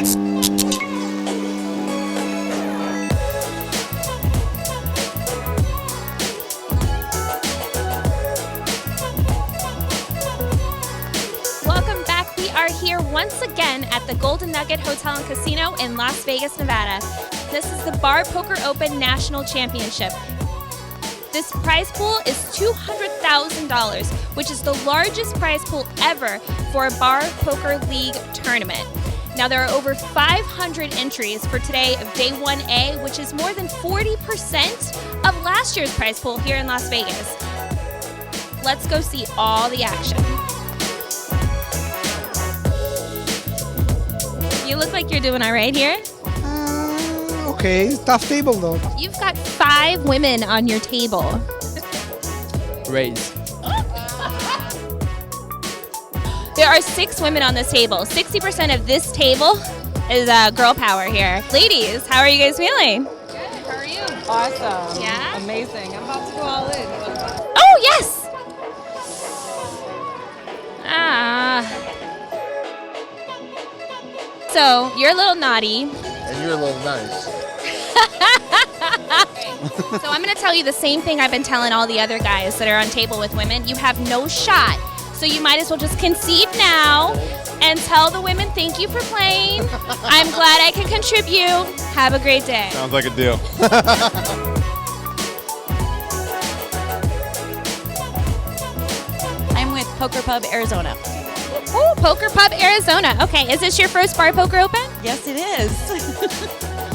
Welcome back. We are here once again at the Golden Nugget Hotel and Casino in Las Vegas, Nevada. This is the Bar Poker Open National Championship. This prize pool is $200,000, which is the largest prize pool ever for a Bar Poker League tournament. Now, there are over 500 entries for today of Day 1A, which is more than 40% of last year's prize pool here in Las Vegas. Let's go see all the action. You look like you're doing all right here. Okay, tough table though. You've got 5 women on your table. Raise. There are 6 women on this table. 60% of this table is girl power here. Ladies, how are you guys feeling? Good. How are you? Awesome. Yeah? Amazing. I'm about to go all in. Oh, yes! So, you're a little naughty. And you're a little nice. So I'm going to tell you the same thing I've been telling all the other guys that are on table with women. You have no shot. So you might as well just concede now and tell the women thank you for playing. I'm glad I can contribute. Have a great day. Sounds like a deal. I'm with Poker Pub Arizona. Ooh, Poker Pub Arizona. Okay, is this your first Bar Poker Open? Yes, it is.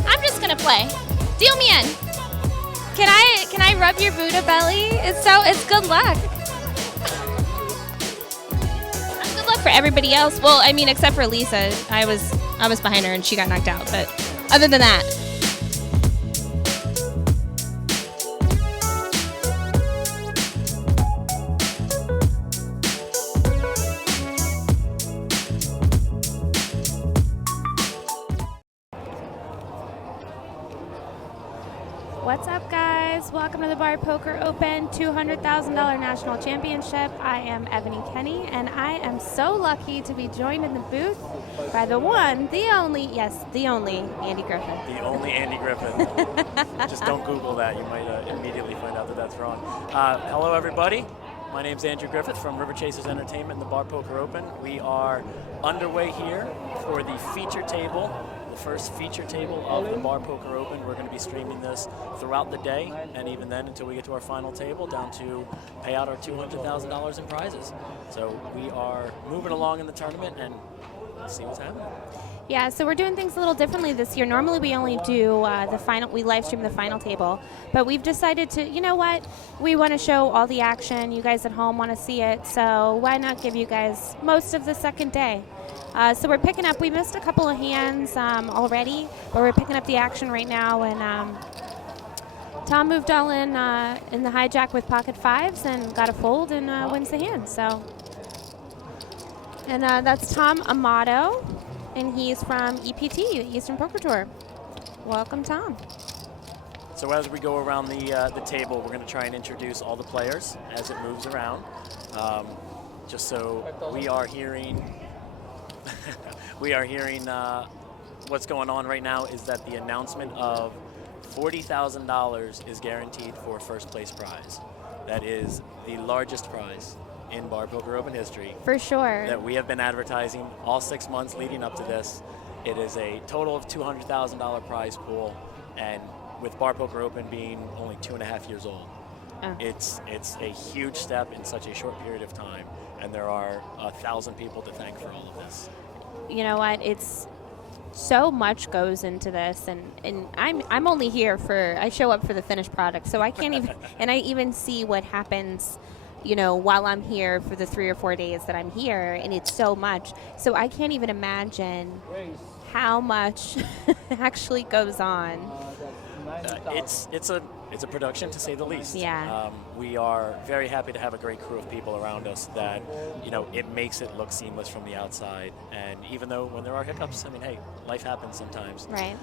I'm just going to play. Deal me in. Can I rub your Buddha belly? It's good luck. That's good luck for everybody else. Well, I mean, except for Lisa. I was behind her and she got knocked out. But other than that. What's up, guys? Welcome to the Bar Poker Open $200,000 National Championship. I am Ebony Kenny, and I am so lucky to be joined in the booth by the one, the only, yes, the only Andy Griffin. The only Andy Griffin. Just don't Google that. You might immediately find out that that's wrong. Hello, everybody. My name's Andrew Griffith from River Chasers Entertainment and the Bar Poker Open. We are underway here for the feature table, the first feature table of the Bar Poker Open. We're going to be streaming this throughout the day, and even then until we get to our final table, down to pay out our $200,000 in prizes. So we are moving along in the tournament, and let's see what's happening. Yeah, so we're doing things a little differently this year. Normally we only do the final, we live stream the final table, but we've decided to, you know what, we want to show all the action. You guys at home want to see it, so why not give you guys most of the second day? So we're picking up, we missed a couple of hands already, but we're picking up the action right now, and Tom moved all in the hijack with pocket 5s and got a fold and wins the hand, so. And that's Tom Amato. And he's from EPT, the Eastern Poker Tour. Welcome, Tom. So as we go around the table, we're going to try and introduce all the players as it moves around. Just so we are hearing, what's going on right now is that the announcement of $40,000 is guaranteed for first place prize. That is the largest prize in Bar Poker Open history. For sure. That we have been advertising all 6 months leading up to this. It is a total of $200,000 prize pool, and with Bar Poker Open being only 2.5 years old, it's a huge step in such a short period of time, and there are 1,000 people to thank for all of this. You know what? It's so much goes into this, and I'm only here I show up for the finished product, so I can't even, and I even see what happens, you know, while I'm here for the 3 or 4 days that I'm here, and it's so much. So I can't even imagine how much actually goes on. It's a production, to say the least. Yeah. We are very happy to have a great crew of people around us that, you know, it makes it look seamless from the outside. And even though when there are hiccups, I mean, hey, life happens sometimes. Right.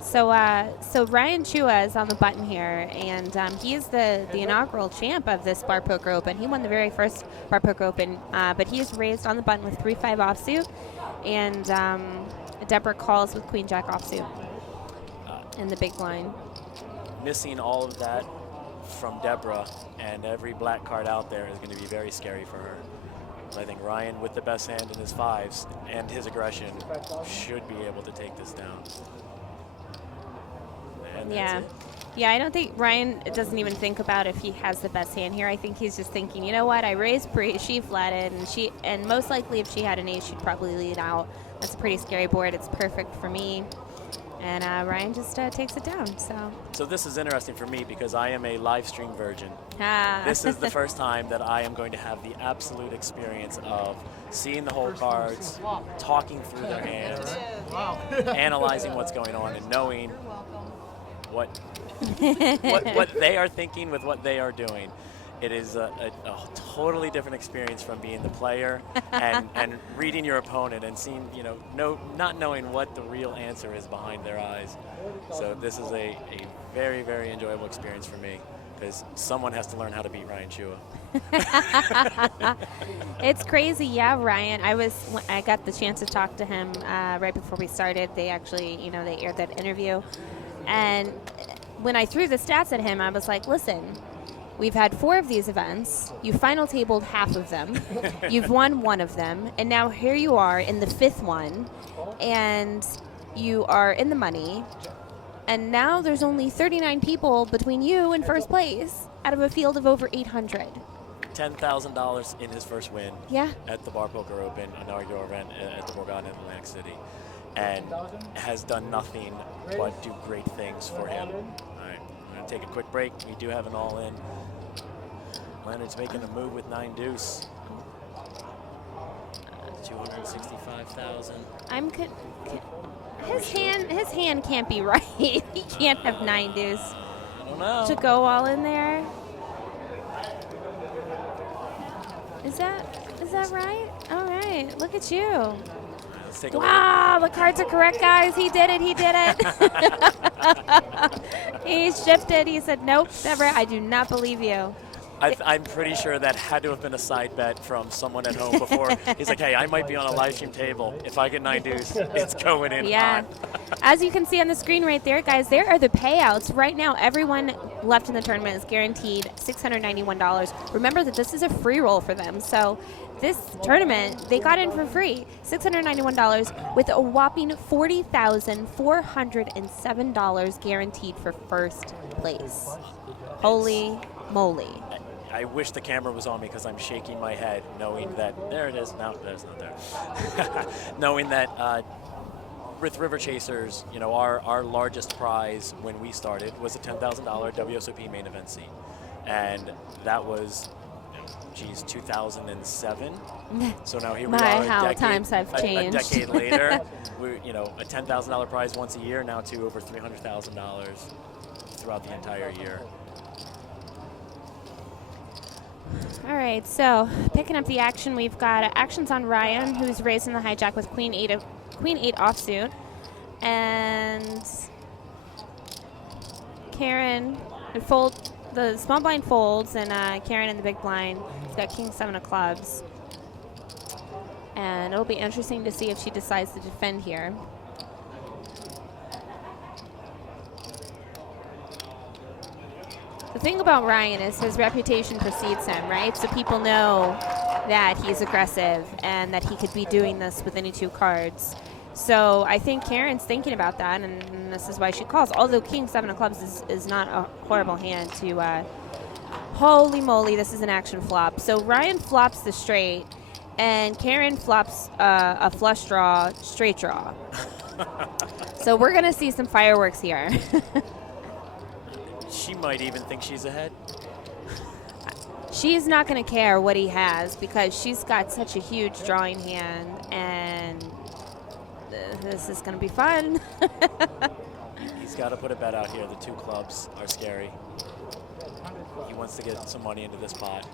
So Ryan Chua is on the button here, and he is the inaugural champ of this Bar Poker Open. He won the very first Bar Poker Open, but he is raised on the button with 3-5 offsuit, and Deborah calls with Queen Jack offsuit in the big blind. Missing all of that from Deborah and every black card out there is going to be very scary for her. I think Ryan, with the best hand in his fives and his aggression, should be able to take this down. And Yeah. that's it. Yeah, I don't think Ryan doesn't even think about if he has the best hand here. I think he's just thinking, you know what, I raised pre, she flatted, and most likely if she had an ace, she'd probably lead out. That's a pretty scary board. It's perfect for me. And Ryan just takes it down. So this is interesting for me because I am a live stream virgin. Ah. This is the first time that I am going to have the absolute experience of seeing the whole cards, talking through their hands, analyzing what's going on, and knowing what they are thinking with what they are doing. It is a totally different experience from being the player and reading your opponent and seeing, not knowing what the real answer is behind their eyes. So this is a very, very enjoyable experience for me because someone has to learn how to beat Ryan Chua. It's crazy, yeah, Ryan. I got the chance to talk to him right before we started. They actually, they aired that interview. And when I threw the stats at him, I was like, listen, we've had 4 of these events. You final tabled half of them. You've won 1 of them. And now here you are in the 5th one. And you are in the money. And now there's only 39 people between you and first place out of a field of over 800. $10,000 in his first win at the Bar Poker Open, inaugural event at the Borgata in Atlantic City. And has done nothing but do great things for him. All right, I'm going to take a quick break. We do have an all-in. Leonard's making a move with 9 deuce. 265,000. His hand can't be right. He can't have 9 deuce. I don't know. To go all in there. Is that right? All right. Look at you. Let's take a wow, the cards are correct, guys. He did it. He shifted. He said, nope, never. I do not believe you. I'm pretty sure that had to have been a side bet from someone at home before. He's like, hey, I might be on a live stream table. If I get 9 deuce, it's going in hot. As you can see on the screen right there, guys, there are the payouts. Right now, everyone left in the tournament is guaranteed $691. Remember that this is a free roll for them. So this tournament, they got in for free, $691 with a whopping $40,407 guaranteed for first place. Holy moly. I wish the camera was on me because I'm shaking my head knowing that, there it is, no, there's not there. Knowing that with River Chasers, our largest prize when we started was a $10,000 WSOP main event seat. And that was, 2007. So now here we are how times have changed. A decade later, we're, a $10,000 prize once a year, now to over $300,000 throughout the entire year. All right, so picking up the action, we've got actions on Ryan, who's raising the hijack with Queen 8 offsuit, and Karen the small blind folds, and Karen in the big blind. She's got King 7 of clubs, and it'll be interesting to see if she decides to defend here. The thing about Ryan is his reputation precedes him, right? So people know that he's aggressive and that he could be doing this with any 2 cards. So I think Karen's thinking about that, and this is why she calls. Although King 7 of clubs is not a horrible hand to, holy moly, this is an action flop. So Ryan flops the straight, and Karen flops a flush draw, straight draw. So we're going to see some fireworks here. She might even think she's ahead. She's not going to care what he has because she's got such a huge drawing hand, and this is going to be fun. He's got to put a bet out here. The 2 clubs are scary. He wants to get some money into this pot.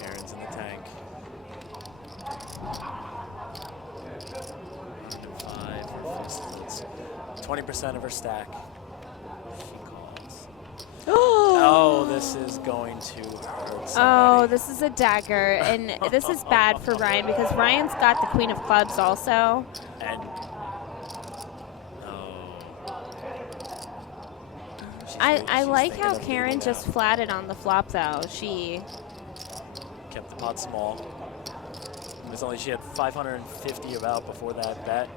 Karen's in the tank. 20% of her stack. She calls. Oh, this is going to hurt Oh, somebody. this is a dagger, and this is bad for Ryan because Ryan's got the queen of clubs also. And oh. I She's like thinking how of Karen leaving just now. flatted on the flop though. She Kept the pot small. It was only, she had 550 about before that bet.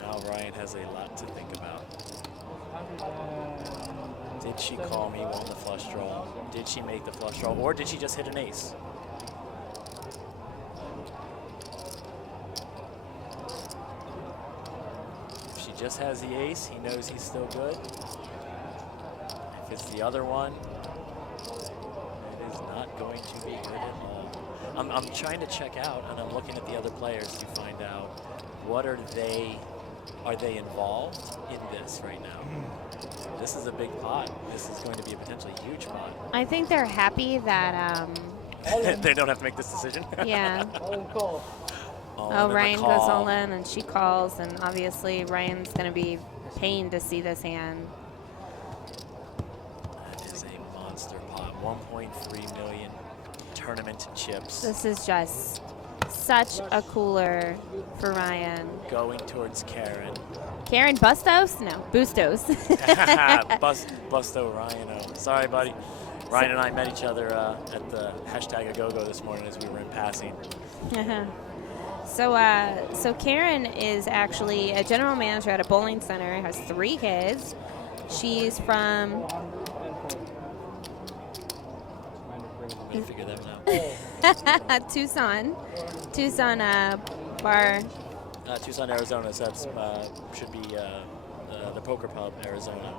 Now Ryan has a lot to think about. Did she call me on the flush draw? Did she make the flush draw? Or did she just hit an ace? If she just has the ace, he knows he's still good. If it's the other one, it is not going to be good at all. I'm trying to check out, and I'm looking at the other players to find out what are they involved in this right now? This is a big pot. This is going to be a potentially huge pot. I think they're happy that They don't have to make this decision. yeah. All Oh, in the Ryan goes call. all in and she calls, and obviously Ryan's going to be pained to see this hand. That is a monster pot. 1.3 million tournament chips This is just such a cooler for Ryan. going towards Karen. Karen Bustos? No, Bustos. Busto Ryan. Sorry, buddy. Ryan and I met each other at the #agogo this morning as we were in passing. So Karen is actually a general manager at a bowling center, has 3 kids. She's from I'm gonna figure that out. Tucson bar. Tucson, Arizona. So that's should be the Poker Pub, Arizona.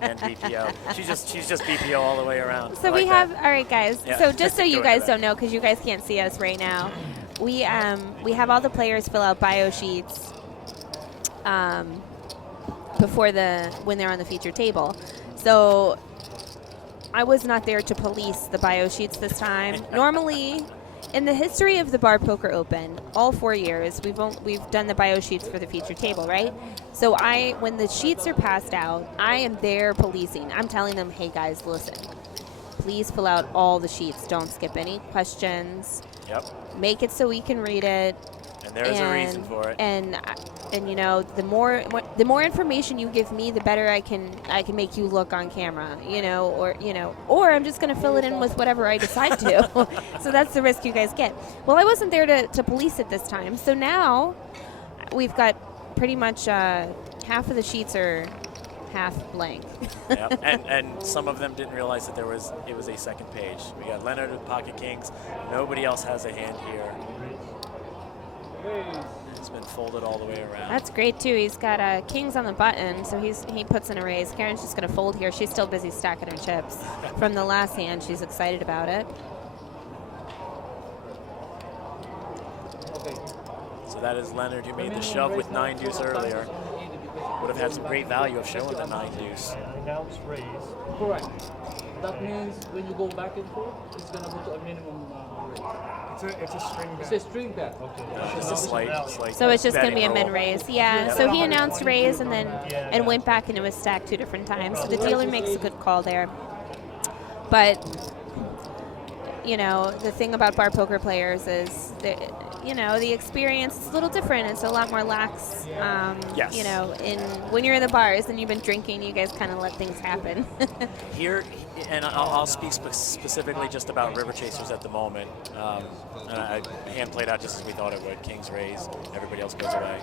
And BPO. She's just BPO all the way around. So I we like have, that. all right, guys. Yeah. So just so you Go into guys that. don't know, because you guys can't see us right now, we have all the players fill out bio sheets before when they're on the feature table. So I was not there to police the bio sheets this time. Normally, in the history of the Bar Poker Open, all 4 years, we've done the bio sheets for the feature table, right? So when the sheets are passed out, I am there policing. I'm telling them, hey guys, listen, please fill out all the sheets. Don't skip any questions. Yep. Make it so we can read it. And there's a reason for it. And you know, the more information you give me, the better I can make you look on camera, or I'm just gonna fill it in with whatever I decide to. So that's the risk you guys get. Well, I wasn't there to police it this time, so now we've got pretty much half of the sheets are half blank. Yep. And some of them didn't realize that it was a second page. We got Leonard with pocket kings. Nobody else has a hand here. It's been folded all the way around. That's great too. He's got kings on the button, so he puts in a raise. Karen's just gonna fold here. She's still busy stacking her chips from the last hand. She's excited about it. So that is Leonard who made the shove with 9 deuce earlier. Would have had some great value of showing the 9 deuce. Announce raise. Correct. That means when you go back and forth, it's gonna go to a minimum raise. It's a string It's bet. a string bet. Okay. Just a slight So it's just going to be a betting min roll. raise. Yeah. So he announced raise and went back and it was stacked 2 different times. So the dealer makes a good call there. But the thing about bar poker players is that, the experience is a little different. It's a lot more lax. Yes. When you're in the bars and you've been drinking, you guys kind of let things happen. Here, and I'll speak specifically just about River Chasers at the moment. Hand played out just as we thought it would. Kings raise, everybody else goes away.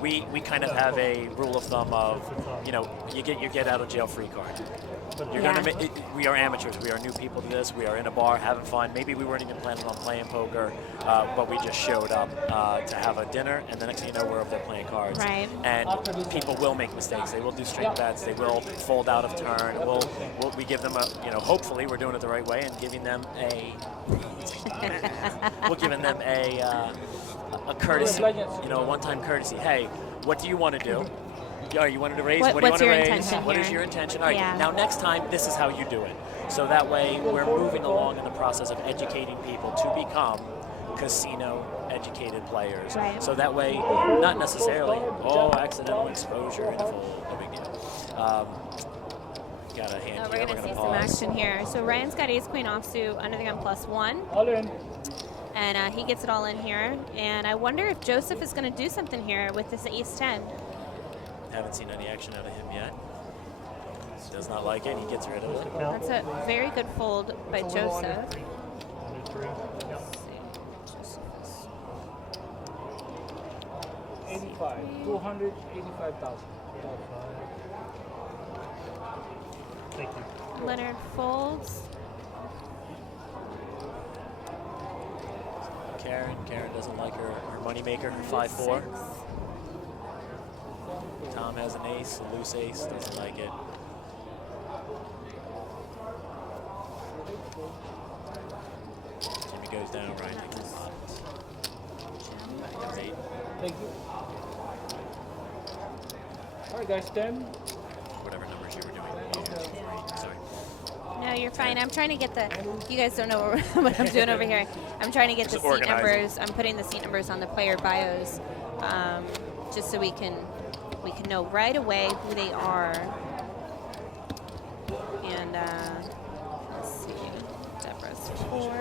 We kind of have a rule of thumb of, you get your get out of jail free card. We are amateurs. We are new people to this. We are in a bar having fun. Maybe we weren't even planning on playing poker, but we just showed up to have a dinner, and the next thing you know, we're up there playing cards. Right. And people will make mistakes. They will do straight bets. They will fold out of turn. We give them hopefully we're doing it the right way and giving them a courtesy, a one-time courtesy. Hey, what do you want to do? You wanted to raise? What do you What's want to your raise? intention What here? is your intention? All right, Yeah. now next time, this is how you do it. So that way, we're moving along in the process of educating people to become casino-educated players. Right. So that way, not necessarily, accidental exposure in a fold, no big deal. Got a hand Oh, here. we're going to see some action here. So Ryan's got ace queen offsuit under the gun +1. All in. And he gets it all in here. And I wonder if Joseph is going to do something here with this ace 10. Haven't seen any action out of him yet. Does not like it. He gets rid of it. That's a very good fold by Joseph. 85. 285,000. Thank you. Leonard folds. Karen doesn't like her moneymaker, her 5-4. Tom has an ace, a loose ace, doesn't like it. Jimmy goes down, Ryan takes the pot. Ryan goes 8. Thank you. All right, guys, 10. Whatever numbers you were doing. Sorry. No, you're fine. I'm trying to get the. You guys don't know what I'm doing over here. I'm trying to get the seat numbers. I'm putting the seat numbers on the player bios, just so we can know right away who they are. And let's see, Deborah's 4.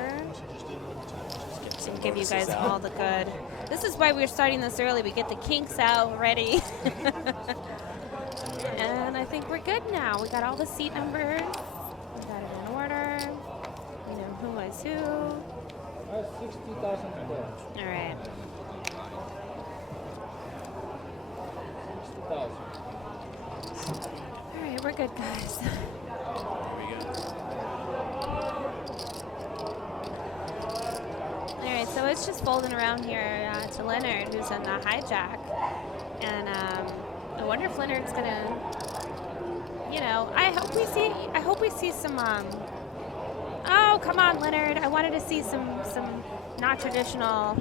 And give you guys all the good. This is why we're starting this early. We get the kinks out ready. And I think we're good now. We got all the seat numbers. We got it in order. We know who was who. 60,000 All right. 60,000. All right, we're good, guys. Here we go. All right, so it's just folding around here to Leonard, who's on the hijack. And I wonder if Leonard's gonna, I hope we see some. Oh, come on, Leonard! I wanted to see some not traditional,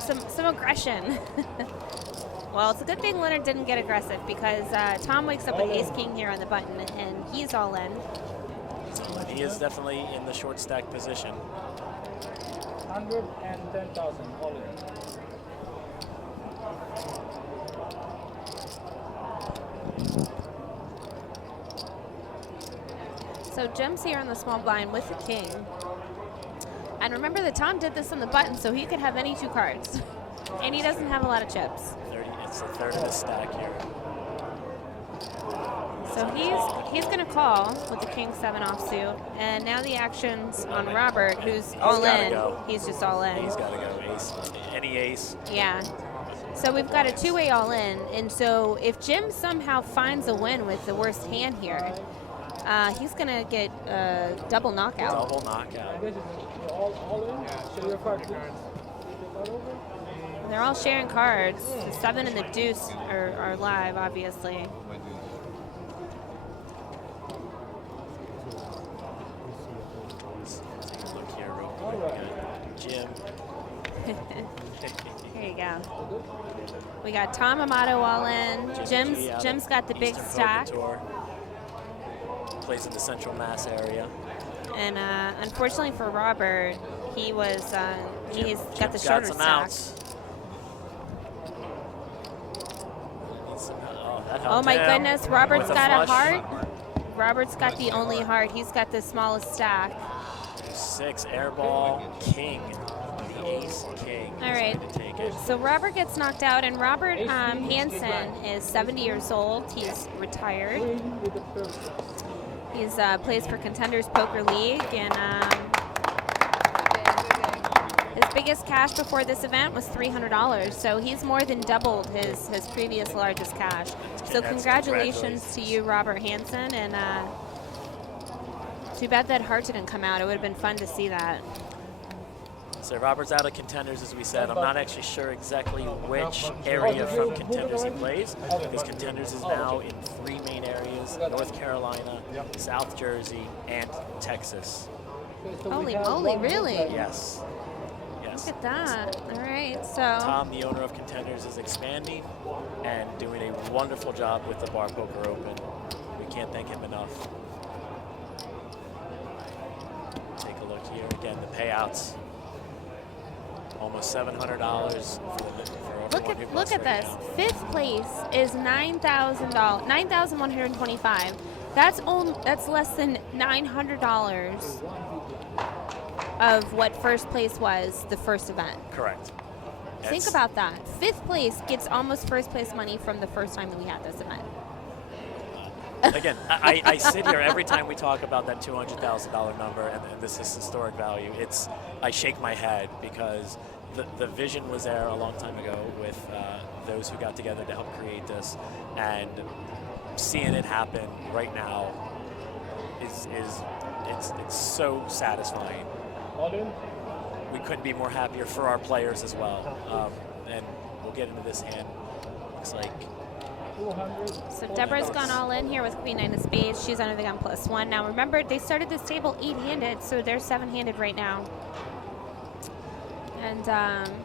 some aggression. Well, it's a good thing Leonard didn't get aggressive because Tom wakes up with ace king here on the button, and he's all in. He is definitely in the short stack position. 110,000 all in. So Jim's here on the small blind with the king. And remember that Tom did this on the button, so he could have any 2 cards. And he doesn't have a lot of chips. 30, it's a third of the stack here. So he's going to call with the king 7 offsuit. And now the action's on Robert, who's all in. Go. He's just all in. He's got to go. Ace. Any ace. Yeah. So we've got a 2-way all in. And so if Jim somehow finds a win with the worst hand here, he's going to get a double knockout. Double knockout. All in? Show your card, please. They're all sharing cards. The 7 and the deuce are live, obviously. Let's take a look here real quick. We got Jim. Here you go. We got Tom Amato all in. Jim's got the big stack. Plays in the Central Mass area. And unfortunately for Robert, he's got the shorter stack. Outs. Oh my goodness, Robert's got a flush. heart. Robert's got the only heart. He's got the smallest stack. 6 airball king. The ace king. All right. Is going to take it. So Robert gets knocked out, and Robert Hansen is 70 years old. He's retired. He's plays for Contenders Poker League, and his biggest cash before this event was $300. So he's more than doubled his previous largest cash. So congratulations to you, Robert Hansen, and too bad that heart didn't come out. It would have been fun to see that. So Robert's out of Contenders, as we said. I'm not actually sure exactly which area from Contenders he plays, because Contenders is now in 3 main areas: North Carolina, South Jersey, and Texas. Holy moly, really? Yes. Yes. Look at that. All right, so. Tom, the owner of Contenders, is expanding and doing a wonderful job with the Bar Poker Open. We can't thank him enough. Take a look here again, the payouts. almost $700 for everyone who Look busts at right this. now. Fifth place is $9,000, $9,125. That's less than $900 of what first place was the first event. Correct. Think It's- about that. Fifth place gets almost first place money from the first time that we had this event. Again, I sit here every time we talk about that $200,000 number and this is historic value. I shake my head because the vision was there a long time ago with those who got together to help create this, and seeing it happen right now it's so satisfying. All in? We couldn't be more happier for our players as well. And we'll get into this hand. Looks like 200. So Deborah's gone all in here with Queen Nine of Spades. She's under the gun +1. Now remember, they started this table 8-handed, so they're 7-handed right now. And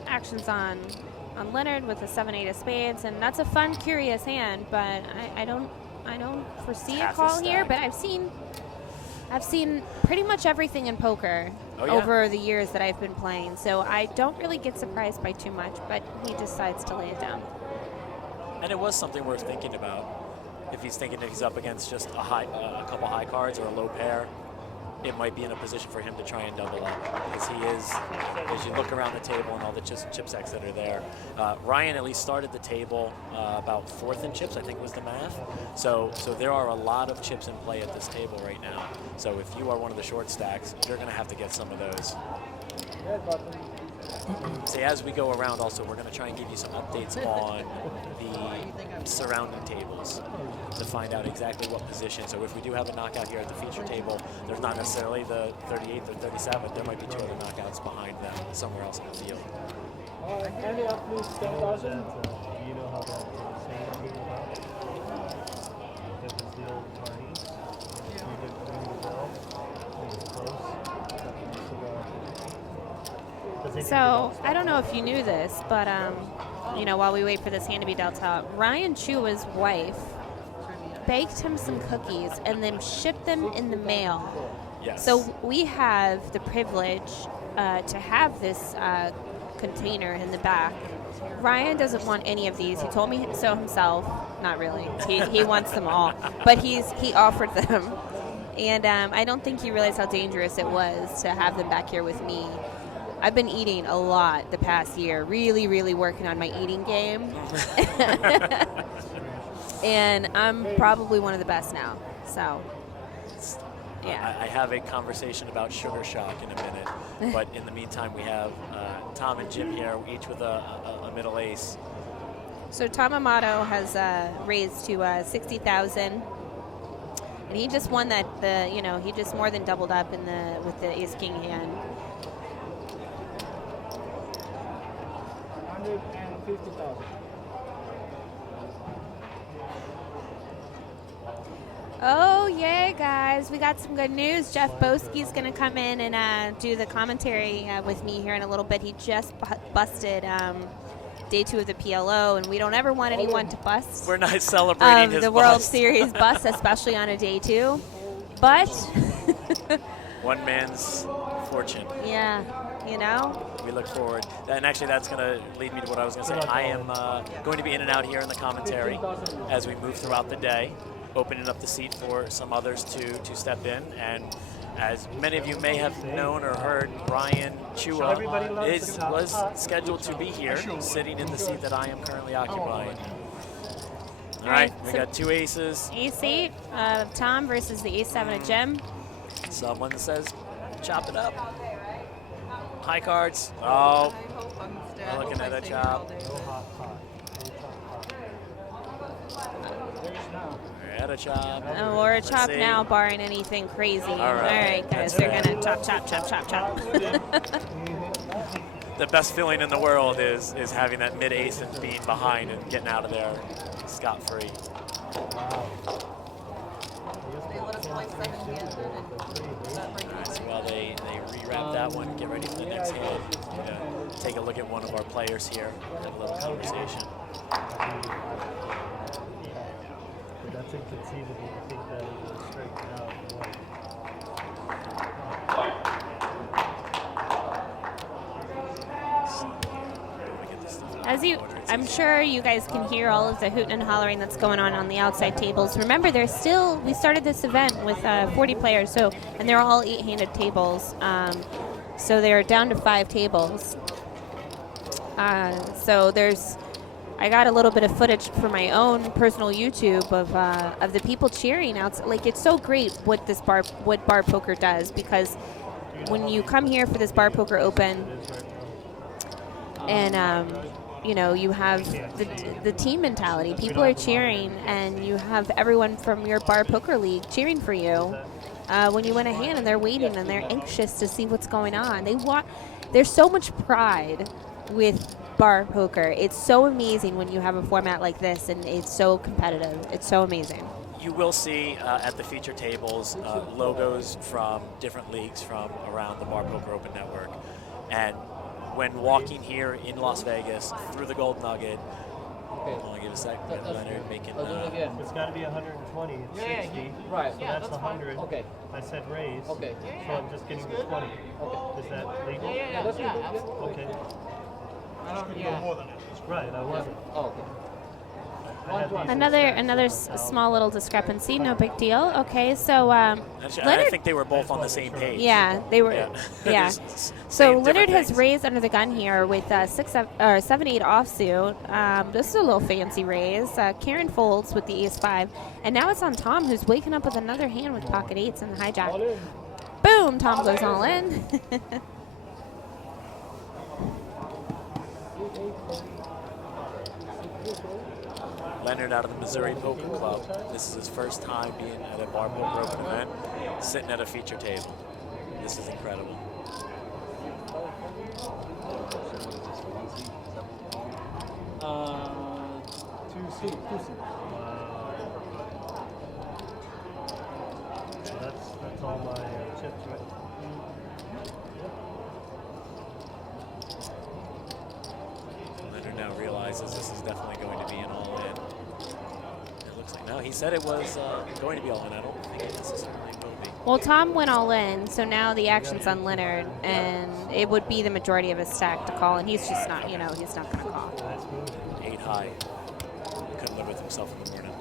action's on Leonard with a 7-8 of spades, and that's a fun, curious hand. But I don't foresee a half a call here. stack. But I've seen pretty much everything in poker Oh, yeah. over the years that I've been playing. So I don't really get surprised by too much. But he decides to lay it down. And it was something worth thinking about. If he's thinking that he's up against just a couple high cards or a low pair, it might be in a position for him to try and double up. Because he is, as you look around the table and all the chip stacks that are there, Ryan at least started the table about 4th in chips, I think was the math. So there are a lot of chips in play at this table right now. So if you are one of the short stacks, you're going to have to get some of those. Red button. So as we go around, also, we're going to try and give you some updates on the surrounding tables to find out exactly what position. So if we do have a knockout here at the feature table, there's not necessarily the 38th or 37th. There might be 2 other knockouts behind them somewhere else in the field. Any up least 10,000? Do you know how that same came about? It was the old parties. We did ring the bell. It was close. So I don't know if you knew this, but while we wait for this hand to be dealt out, Ryan Chua's wife baked him some cookies and then shipped them in the mail. Yes. So we have the privilege to have this container in the back. Ryan doesn't want any of these. He told me so himself. Not really. He wants them all, but he offered them, and I don't think he realized how dangerous it was to have them back here with me. I've been eating a lot the past year, really, really working on my eating game. And I'm probably one of the best now. So, yeah. I have a conversation about sugar shock in a minute, but in the meantime, we have Tom and Jim here, each with a middle ace. So Tom Amato has raised to 60,000, and he just won that. He just more than doubled up with the ace king hand. 150,000. Oh yeah, guys, we got some good news. Jeff Boski's going to come in and do the commentary with me here in a little bit. He just busted day 2 of the PLO, and we don't ever want anyone to bust. We're not celebrating his the World bust. Series bust, especially on a day 2. But One man's fortune. yeah, We look forward. And actually, that's going to lead me to what I was going to say. I am going to be in and out here in the commentary as we move throughout the day, opening up the seat for some others to step in. And as many of you may have known or heard, Ryan Chua was scheduled to be here, sitting in the seat that I am currently occupying. All right, we got 2 aces. Ace 8 of Tom versus the Ace 7 of Jim. Someone says, chop it up. High cards. Oh, we're looking at a chop. We're at a chop. Or a Let's chop see. now, barring anything crazy. All right. guys, That's they're it. going to chop. The best feeling in the world is having that mid ace and being behind and getting out of there scot-free. They let us play 7-handed. All right, so while they rewrap that one, get ready for the next hand. Take a look at one of our players here, have a little conversation. But that's inconceivable to think that it was straightened out. So I'm sure you guys can hear all of the hooting and hollering that's going on the outside tables. Remember, we started this event with 40 players, and they're all 8-handed tables. So they're down to 5 tables. I got a little bit of footage for my own personal YouTube of the people cheering out. Like, it's so great what bar poker does, because when you come here for this bar poker open, and you have the team mentality. People are cheering, and you have everyone from your bar poker league cheering for you when you win a hand, and they're waiting and they're anxious to see what's going on. There's so much pride with bar poker. It's so amazing when you have a format like this, and it's so competitive. It's so amazing. You will see at the feature tables logos from different leagues from around the Bar Poker Open Network. And when walking here in Las Vegas through the Gold Nugget, I'll give a sec. Leonard making. I'll do it again. It's got to be 120. It's 60. Right. So that's 100. Okay. I said raise. Okay. So I'm just getting the 20. Okay. Is that legal? Yeah, that's legal. Okay. Yeah. Right, I wasn't. Oh, okay. I had these Another small little discrepancy. No big deal. Okay, so Actually, I Leonard. think they were both on the same page. Yeah, they were. Yeah. Yeah. There's So same Leonard different has things. raised under the gun here with 7-8 offsuit. This is a little fancy raise. Karen folds with the ace-5, and now it's on Tom, who's waking up with another hand with pocket eights and the hijack. Boom! Tom goes all in. Leonard out of the Missouri Poker Club. This is his first time being at a Bar Poker Open event, sitting at a feature table. This is incredible. Two seat. So that's all my chips, right? Leonard now realizes this is definitely going to be an all-in. It looks like, no, he said it was going to be all-in. I don't think it necessarily will be. Well, Tom went all in, so now the action's on Leonard, and it would be the majority of his stack to call, and he's just not, he's not going to call. Nice move. 8 high. Couldn't live with himself in the morning.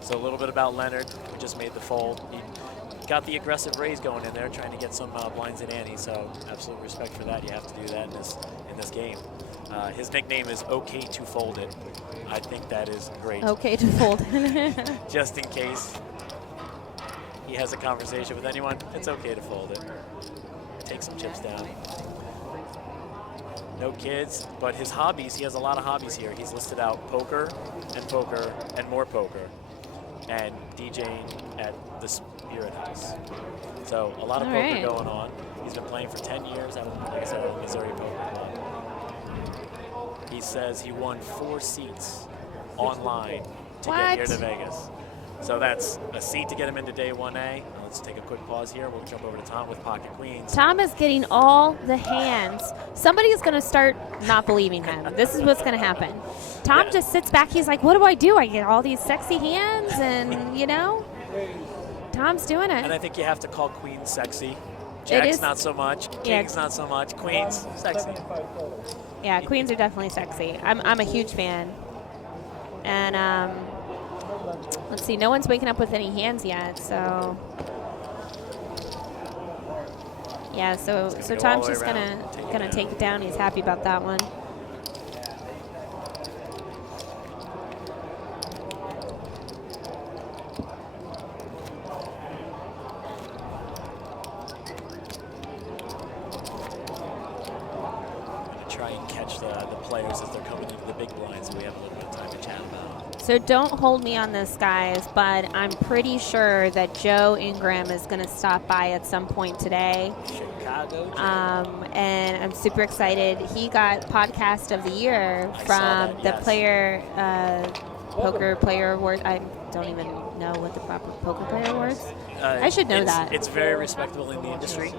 So a little bit about Leonard, who just made the fold. He got the aggressive raise going in there, trying to get some blinds and ante. So absolute respect for that. You have to do that in this game. His nickname is OK to Fold It. I think that is great. Okay to fold. Just in case he has a conversation with anyone, it's okay to fold it. Take some chips down. No kids, but his hobbies, he has a lot of hobbies here. He's listed out poker and more poker, and DJing at the Spirit House. So a lot of poker right. going on. He's been playing for 10 years out of, like I said, out of the Missouri Poker Club. He says he won 4 seats online to get here to Vegas. So that's a seat to get him into day 1A. Now let's take a quick pause here. We'll jump over to Tom with Pocket Queens. Tom is getting all the hands. Somebody is going to start not believing him. This is what's going to happen. Tom just sits back. He's like, what do? I get all these sexy hands, and, Tom's doing And I it. think you have to call Queens sexy. Jack's is. not so much. Yeah. King's not so much. Queens, sexy. Yeah, queens are definitely sexy. I'm a huge fan. And let's see, no one's waking up with any hands yet, so yeah. So go all Tom's the way just around, gonna take it down. He's happy about that one. Try and catch the players as they're coming into the big blinds, so we have a little bit of time to chat about. So don't hold me on this, guys, but I'm pretty sure that Joe Ingram is going to stop by at some point today. Chicago. And I'm super excited. He got Podcast of the Year I saw from that, the yes. Player Poker Player Award. I don't even know what the proper Poker Player Awards. I should know that. It's very respectable in the industry,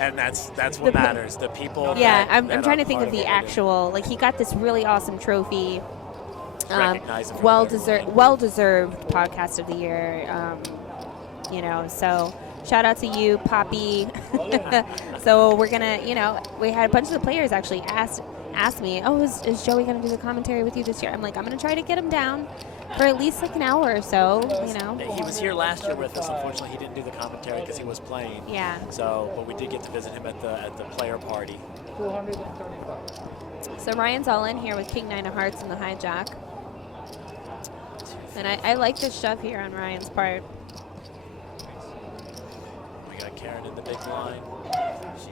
and that's what matters. The people. Yeah, that I'm are trying to think part of the it. actual. Like, he got this really awesome trophy. Recognize him from Well deserved Podcast of the Year. So Shout out to you, Poppy. So we're gonna, we had a bunch of the players actually ask me, oh, is Joey gonna do the commentary with you this year? I'm like, I'm gonna try to get him down for at least like an hour or so. He was here last year with us. Unfortunately, he didn't do the commentary because he was playing. Yeah. So, but we did get to visit him at the player party. 235. So Ryan's all in here with King 9 of Hearts and the hijack. And I like the shove here on Ryan's part. We got Karen in the big line.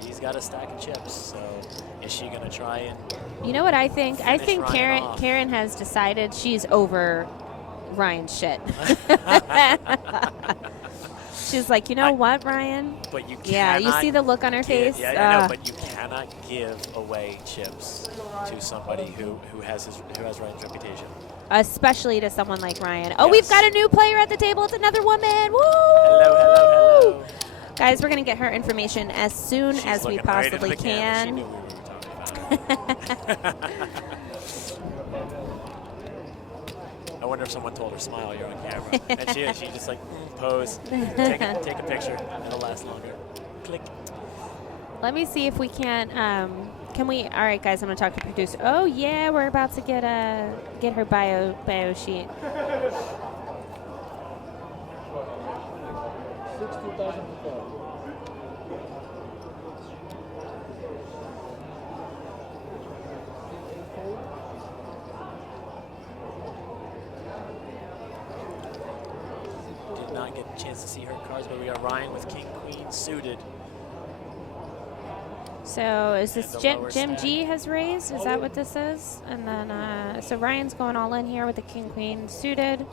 She's got a stack of chips, so is she going to try and... You know what I think? I finish think Ryan off? Karen has decided she's over Ryan's shit. She's like, you know what, Ryan? But you cannot... Yeah, you see the look on her face? Yeah, I know, but you cannot give away chips to somebody who has Ryan's reputation. Especially to someone like Ryan. Oh, Yes. we've got a new player at the table. It's another woman. Woo! Hello. Guys, we're going to get her information as soon She's as we looking right into possibly the camera. She can. knew we were talking about her. I wonder if someone told her, smile, you're on camera. And she just like, pose, take a picture. It'll last longer. Click. Let me see if we can we, all right, guys, I'm going to talk to producer. Oh, yeah, we're about to get her bio sheet. 60,000 to go. Did not get a chance to see her cards, but we got Ryan with King Queen suited. So is this And the Jim lower G stack. has raised? Is that what this is? And then so Ryan's going all in here with the King Queen suited.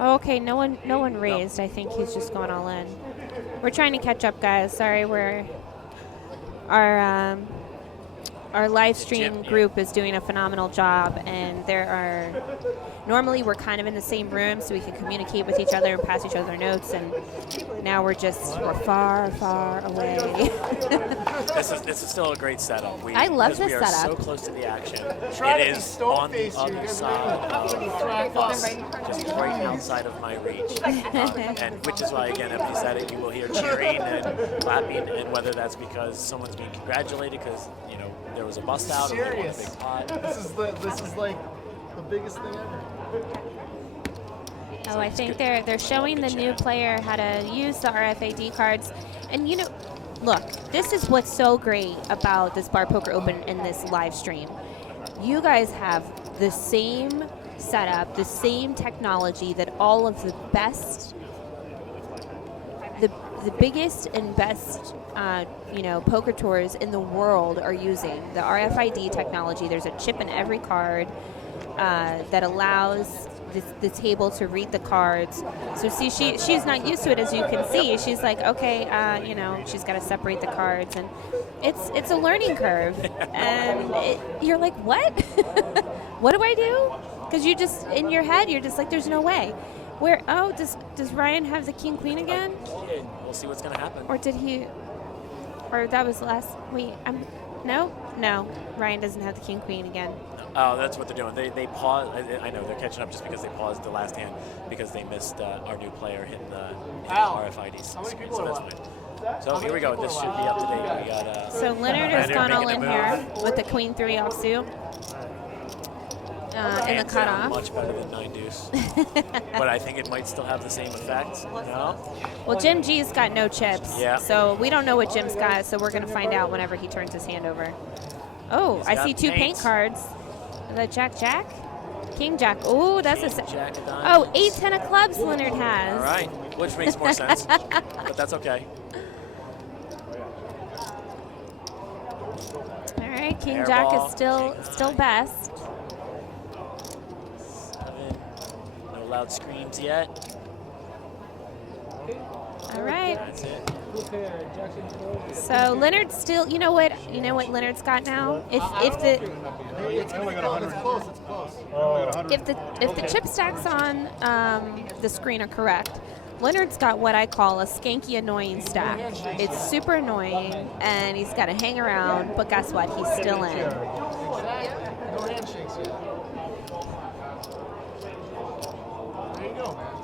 Oh, okay, no one raised. I think he's just going all in. We're trying to catch up, guys. Sorry, our live stream group is doing a phenomenal job, and normally we're kind of in the same room so we can communicate with each other and pass each other notes, and now we're far, far away. This is still a great setup. I love this We are setup. so close to the action. Try It to is stone on the face you, other because side of us, just right outside of my reach. And which is why, again, Ebony said it, you will hear cheering and clapping, and whether that's because someone's being congratulated because, there was a bust out or they won a Serious. big pot. This is like the biggest thing ever. Oh, I think they're showing the new player how to use the RFID cards. And look, this is what's so great about this Bar Poker Open and this live stream. You guys have the same setup, the same technology that all of the best, the biggest and best poker tours in the world are using. The RFID technology, there's a chip in every card that allows the table to read the cards. So see, she's not used to it, as you can see. She's like, okay, she's got to separate the cards, and it's a learning curve. And you're like, what? What do I do? Because you just, in your head, you're just like, there's no way. Does Ryan have the King Queen again? We'll see what's going to happen. Or did he? Or that was last. Wait, no. Ryan doesn't have the King Queen again. Oh, that's what they're doing. They pause. I know they're catching up just because they paused the last hand because they missed our new player hitting the RFIDs. How many screen, people so are that's fine. So here we go. This should be up to date. We got. So Leonard has gone all making in a here move. with the Queen 3 offsuit in the Hands down cutoff. much better than 9 deuce, but I think it might still have the same effect. No. Well, Jim G's got no chips. Yeah. So we don't know what Jim's got. So we're going to find out whenever he turns his hand over. Oh, He's I got see two paint paints. cards. The Jack, King Jack. Oh, that's King Jack of diamonds. Oh, 8, 10 of clubs Leonard has. All right, which makes more sense, but that's okay. All right, King Air Jack ball, is still King best. 7. No loud screams yet. All right. That's it. Jackson 4. So Leonard's still. You know what Leonard's got now. If the It's close. It's close. if the chip stacks on the screen are correct, Leonard's got what I call a skanky annoying stack. It's super annoying, and he's got to hang around. But guess what? He's still in. No handshakes yet. There you go, man.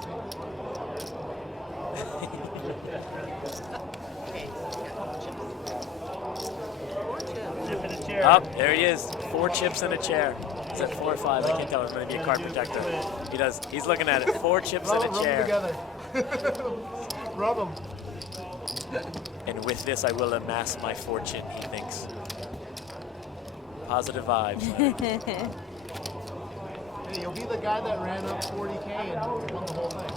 Chip in a chair. Up, there he is. 4 chips in a chair. Is that 4 or 5? I can't tell. It's going to be a card protector. He does. He's looking at it. 4 chips in a chair. Rub them together. Rub them. And with this, I will amass my fortune, he thinks. Positive vibes. Hey, you'll be the guy that ran up 40K and won the whole thing.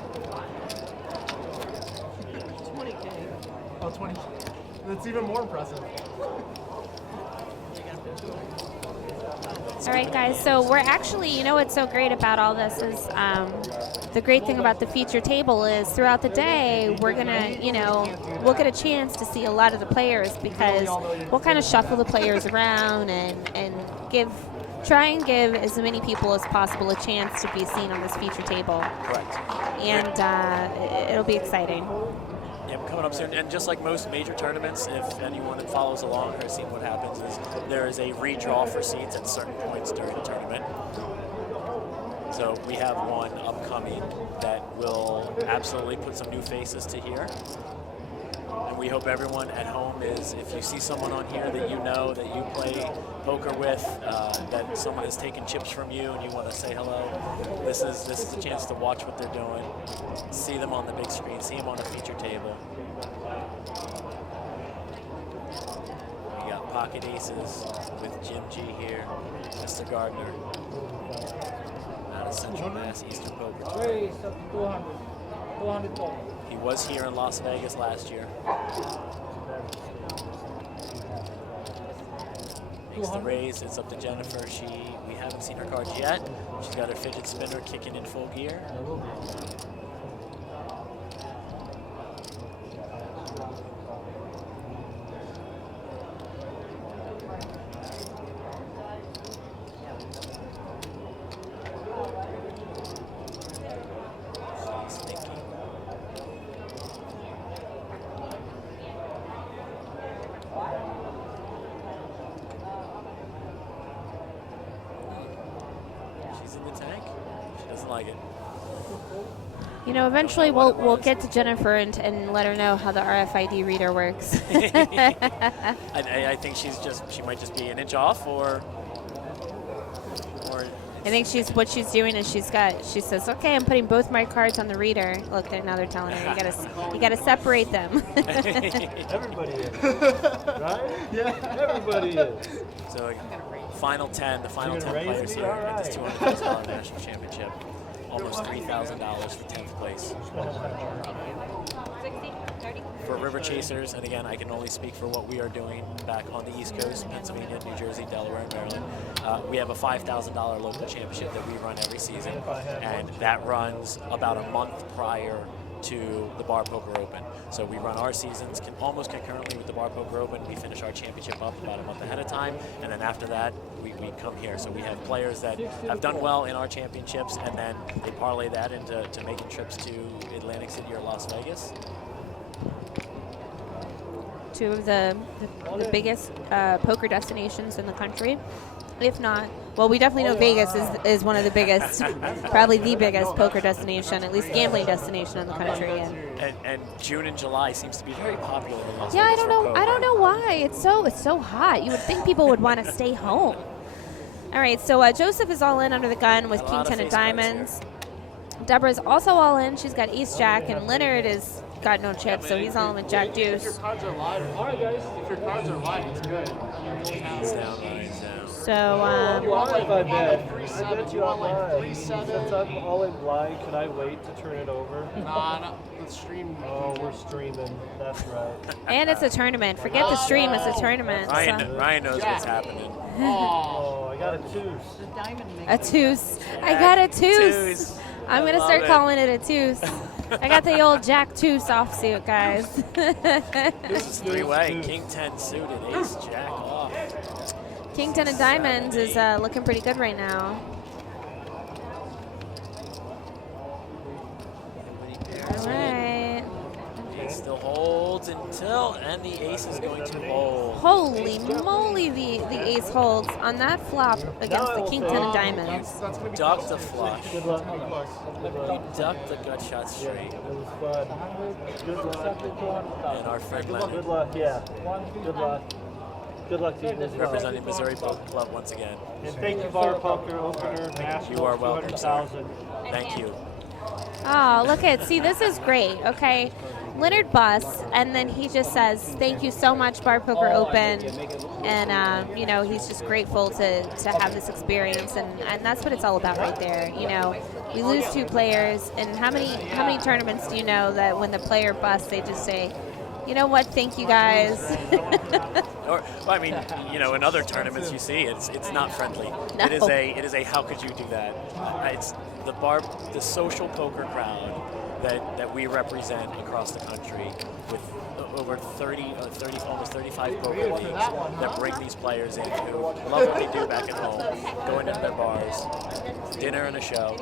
20K. Oh, 20. That's even more impressive. All right, guys, so we're actually, you know what's so great about all this is the great thing about the feature table is throughout the day, we're going to, you know, we'll get a chance to see a lot of the players because we'll kind of shuffle the players around and try and give as many people as possible a chance to be seen on this feature table. Correct. And it'll be exciting. Yeah, coming up soon. And just like most major tournaments, if anyone that follows along or has seen what happens, is there is a redraw for seats at certain points during the tournament. So we have one upcoming that will absolutely put some new faces to here. And we hope everyone at home is, if you see someone on here that you know, that you play poker with, that someone has taken chips from you and you want to say hello, this is a chance to watch what they're doing, see them on the big screen, see them on a feature table. We got pocket aces with Jim G here, Mr. Gardner, out of Central Mass, Eastern Poker. Raise up to 200. 200 total. He was here in Las Vegas last year. Makes the raise. It's up to Jennifer. We haven't seen her cards yet. She's got her fidget spinner kicking in full gear. She's thinking. She's in the tank. She doesn't like it. You know, eventually we'll get to Jennifer and let her know how the RFID reader works. I think she might just be an inch off, or I think what she's doing is she says, okay, I'm putting both my cards on the reader. Look, now they're telling her you gotta separate them. Everybody is. Right? Yeah, everybody is. So final 10, the final You're 10 gonna raise players me? here All at this right. $200,000 national championship. Almost $3,000 for 10th place. For River Chasers, and again, I can only speak for what we are doing back on the East Coast, Pennsylvania, New Jersey, Delaware, and Maryland. We have a $5,000 local championship that we run every season, and that runs about a month prior to the Bar Poker Open. So we run our seasons almost concurrently with the Bar Poker Open. We finish our championship up about a month ahead of time, and then after that, we come here. So we have players that have done well in our championships, and then they parlay that into making trips to Atlantic City or Las Vegas. Two of the biggest poker destinations in the country. If not, well, we definitely know Vegas is one of the biggest, probably the biggest poker destination, at least gambling destination in the country. And June and July seems to be very popular in Las Yeah, Vegas for poker. I don't know why. It's so hot. You would think people would want to stay home. All right, so Joseph is all in under the gun with A King lot of 10 of face cards diamonds. Deborah's also all in. She's got Ace Jack, and Leonard is got no chips, so he's all in with Jack If your Deuce. cards are live, Alright, guys. if your cards are live, it's good. He's down, he's down. So You want like, I you want like bet. 3-7, I bet you want like online. 3-7. Since I'm all in blind, can I wait to turn it over? Nah, the stream. Oh, we're streaming. That's right. and it's a tournament. Forget the stream; it's a tournament. Ryan knows what's happening. Oh, I got a tooth. A tooth. I got a tooth. I'm gonna start calling it a tooth. I got the old Jack Tooth offsuit, guys. This is three-way. King 10 suited, Ace Jack off. King 10 of diamonds is looking pretty good right now. All right. Ace still holds. holds until, and the ace is going to hold. Holy moly, the ace holds on that flop against the king 10 of diamonds. That's gonna be Duck close. the flush. Good luck. You duck the gut shot straight. It was fun. Good luck. And our friend Good Leonard, luck, yeah. Good luck. Good luck to you as well. representing Missouri Poker Club once again. And thank you, Bar Poker Opener National. You are welcome, sir. 200,000. Thank you. Oh, look at, see, this is great, okay? Leonard busts, and then he just says, thank you so much, Bar Poker Open. And, you know, he's just grateful to have this experience, and that's what it's all about right there. You know, we lose 2 players, and how many tournaments do you know that when the player busts, they just say, you know what, thank you guys. Or, well, I mean, you know, in other tournaments you see it's not friendly. No. It is a how could you do that? It's the social poker crowd that we represent across the country with over 30, almost 35 poker leagues that bring these players in who love what they do back at home, going into their bars, dinner and a show.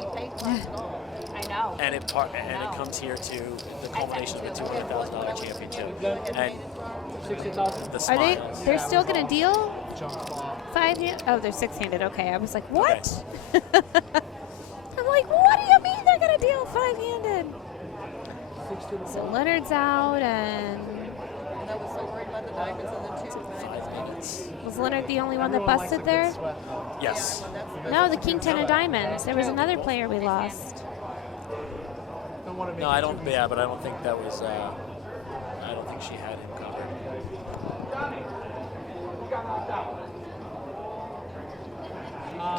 I know. And it comes here to the culmination of a $200,000 championship. And the smiles. They're still going to deal 5-handed? Oh, they're 6-handed. Okay, I was like, what? I'm like, what do you mean they're going to deal 5-handed? So Leonard's out, and And I was so worried about the diamonds and the 2 9s. was Leonard the only one that busted there? Yes. No, the king 10 of diamonds. There was another player we lost. No, I don't. Yeah, but I don't think that was. I don't think she had him covered.